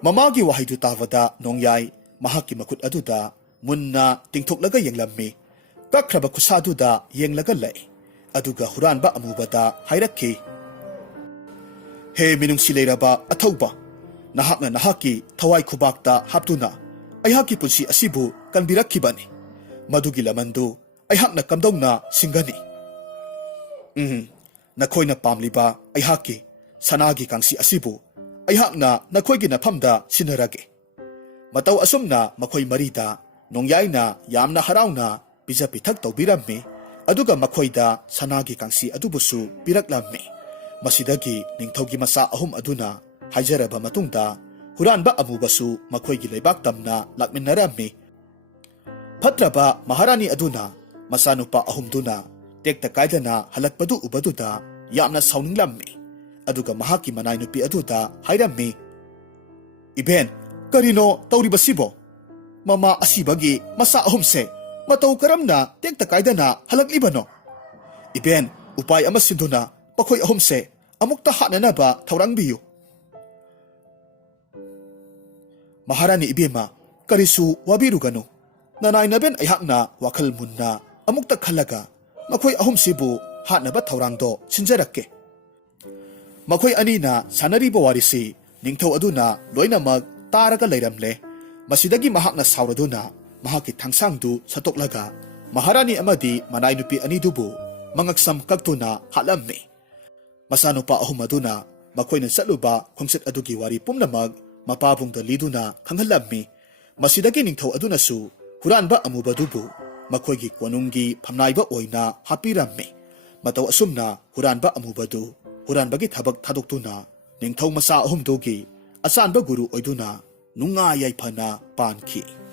ꯃꯃꯥꯒꯤ ꯋꯥꯍꯩꯗꯨ ꯇꯥꯕꯗ ꯅꯣꯡꯌꯥꯏ ꯃꯍꯥꯛꯀꯤ ꯃꯈꯨꯠ ꯑꯗꯨꯗ ꯃꯨꯟꯅ ꯇꯤꯡꯊꯣꯛꯂꯒ ꯌꯦꯡꯂꯝꯃꯤ꯫ ꯀꯛꯈ꯭ꯔꯕ ꯈꯨꯠꯁꯥꯗꯨꯗ ꯌꯦꯡꯂꯒ ꯂꯩ꯫ ꯑꯗꯨꯒ ꯍꯨꯔꯥꯟꯕ ꯑꯃꯨꯕꯗ ꯍꯥꯏꯔꯛꯈꯤ, "ꯍꯦ ꯃꯤꯅꯨꯡꯁꯤ ꯂꯩꯔꯕ ꯑꯊꯧꯕ, ꯅꯍꯥꯛꯅ ꯅꯍꯥꯛꯀꯤ ꯊꯋꯥꯏ ꯈꯨꯕꯥꯛꯇ ꯍꯥꯞꯇꯨꯅ ꯑꯩꯍꯥꯛꯀꯤ ꯄꯨꯟꯁꯤ ꯑꯁꯤꯕꯨ ꯀꯟꯕꯤꯔꯛꯈꯤꯕꯅꯤ꯫ ꯃꯗꯨꯒꯤ ꯂꯃꯟꯗꯨ ꯑꯩꯍꯥꯛꯅ ꯀꯝꯗꯧꯅ ꯁꯤꯡꯒꯅꯤ? ꯅꯈꯣꯏꯅ ꯄꯥꯝꯂꯤꯕ ꯑꯩꯍꯥꯛꯀꯤ ꯁꯅꯥꯒꯤ ꯀꯥꯡꯁꯤ ꯑꯁꯤꯕꯨ ꯑꯩꯍꯥꯛꯅ ꯅꯈꯣꯏꯒꯤ ꯅꯐꯝꯗ ꯁꯤꯟꯅꯔꯒꯦ." ꯃꯇꯧ ꯑꯁꯨꯝꯅ ꯃꯈꯣꯏ ꯃꯔꯤꯗ ꯅꯣꯡꯌꯥꯏꯅ ꯌꯥꯝꯅ ꯍꯔꯥꯎꯅ ꯄꯤꯖ ꯄꯤꯊꯛ ꯇꯧꯕꯤꯔꯝꯃꯤ꯫ ꯑꯗꯨꯒ ꯃꯈꯣꯏꯗ ꯁꯅꯥꯒꯤ ꯀꯥꯡꯁꯤ ꯑꯗꯨꯕꯨꯁꯨ ꯄꯤꯔꯛꯂꯝꯃꯤ꯫ ꯃꯁꯤꯗꯒꯤ ꯅꯤꯡꯊꯧꯒꯤ ꯃꯆꯥ ꯑꯍꯨꯝ ꯑꯗꯨꯅ ꯍꯥꯏꯖꯔꯕ ꯃꯇꯨꯡꯗ ꯍꯨꯔꯥꯟꯕ ꯑꯃꯨꯕꯁꯨ ꯃꯈꯣꯏꯒꯤ ꯂꯩꯕꯥꯛ ꯇꯝꯅ ꯂꯥꯛꯃꯤꯟꯅꯔꯝꯃꯤ꯫ ꯐꯠꯇ꯭ꯔꯕ ꯃꯍꯥꯔꯥꯅꯤ ꯑꯗꯨꯅ ꯃꯆꯥꯅꯨꯄꯥ ꯑꯍꯨꯝꯗꯨꯅ ꯇꯦꯛꯇ ꯀꯥꯏꯗꯅ ꯍꯜꯂꯛꯄꯗꯨ ꯎꯕꯗꯨꯗ ꯌꯥꯝꯅ ꯁꯥꯎꯅꯤꯡꯂꯝꯃꯤ꯫ ꯑꯗꯨꯒ ꯃꯍꯥꯛꯀꯤ ꯃꯅꯥꯏ ꯅꯨꯄꯤ ꯑꯗꯨꯗ ꯍꯥꯏꯔꯝꯃꯤ, "ꯏꯕꯦꯟ, ꯀꯔꯤꯅꯣ ꯇꯧꯔꯤꯕꯁꯤꯕꯣ? ꯃꯃꯥ ꯑꯁꯤꯕꯒꯤ ꯃꯆꯥ ꯑꯍꯨꯝꯁꯦ ꯃꯇꯧ ꯀꯔꯝꯅ ꯇꯦꯛꯇ ꯀꯥꯏꯗꯅ ꯍꯜꯂꯛꯂꯤꯕꯅꯣ? ꯏꯕꯦꯟ, ꯎꯄꯥꯏ ꯑꯃ ꯁꯤꯟꯗꯨꯅ ꯃꯈꯣꯏ ꯑꯍꯨꯝꯁꯦ ꯑꯃꯨꯛꯇ ꯍꯥꯠꯅꯅꯕ ꯊꯧꯔꯥꯡꯕꯤꯌꯨ." "ꯃꯍꯥꯔꯥꯅꯤ ꯏꯕꯦꯝꯃ, ꯀꯔꯤꯁꯨ ꯋꯥꯕꯤꯔꯨꯒꯅꯨ꯫ ꯅꯅꯥꯏ ꯅꯕꯦꯟ ꯑꯩꯍꯥꯛꯅ ꯋꯥꯈꯜ ꯃꯨꯟꯅ ꯑꯃꯨꯛꯇ ꯈꯜꯂꯒ ꯃꯈꯣꯏ ꯑꯍꯨꯝꯁꯤꯕꯨ ꯍꯥꯠꯅꯕ ꯊꯧꯔꯥꯡꯗꯣ ꯁꯤꯟꯖꯔꯛꯀꯦ." ꯃꯈꯣꯏ ꯑꯅꯤꯅ ꯁꯥꯟꯅꯔꯤꯕ ꯋꯥꯔꯤꯁꯤ ꯅꯤꯡꯊꯧ ꯑꯗꯨꯅ ꯂꯣꯏꯅꯃꯛ ꯇꯥꯔꯒ ꯂꯩꯔꯝꯂꯦ꯫ ꯃꯁꯤꯗꯒꯤ ꯃꯍꯥꯛꯅ ꯁꯥꯎꯔꯗꯨꯅ ꯃꯍꯥꯛꯀꯤ ꯊꯥꯡꯁꯥꯡꯗꯨ ꯁꯠꯇꯣꯛꯂꯒ ꯃꯍꯥꯔꯥꯅꯤ ꯑꯃꯗꯤ ꯃꯅꯥꯏ ꯅꯨꯄꯤ ꯑꯅꯤꯗꯨꯕꯨ ꯃꯉꯛꯁꯝ ꯀꯛꯇꯨꯅ ꯍꯥꯠꯂꯝꯃꯤ꯫ ꯃꯆꯥꯅꯨꯄꯥ ꯑꯍꯨꯝ ꯑꯗꯨꯅ ꯃꯈꯣꯏꯅ ꯆꯠꯂꯨꯕ ꯈꯣꯡꯆꯠ ꯑꯗꯨꯒꯤ ꯋꯥꯔꯤ ꯄꯨꯝꯅꯃꯛ ꯃꯄꯥꯕꯨꯡꯗ ꯂꯤꯗꯨꯅ ꯈꯪꯍꯜꯂꯝꯃꯤ꯫ ꯃꯁꯤꯗꯒꯤ ꯅꯤꯡꯊꯧ ꯑꯗꯨꯅꯁꯨ ꯍꯨꯔꯥꯟꯕ ꯑꯃꯨꯕꯗꯨꯕꯨ ꯃꯈꯣꯏꯒꯤ ꯀꯣꯅꯨꯡꯒꯤ ꯐꯝꯅꯥꯏꯕ ꯑꯣꯏꯅ ꯍꯥꯞꯄꯤꯔꯝꯃꯤ꯫ ꯃꯇꯧ ꯑꯁꯨꯝꯅ ꯍꯨꯔꯥꯟꯕ ꯑꯃꯨꯕꯗꯨ ꯍꯨꯔꯥꯟꯕꯒꯤ ꯊꯕꯛ ꯊꯥꯗꯣꯛꯇꯨꯅ ꯅꯤꯡꯊꯧ ꯃꯆꯥ ꯑꯍꯨꯝꯗꯨꯒꯤ ꯑꯆꯥꯟꯕ ꯒꯨꯔꯨ ꯑꯣꯏꯗꯨꯅ ꯅꯨꯡꯉꯥꯏ ꯌꯥꯏꯐꯅ ꯄꯥꯟꯈꯤ꯫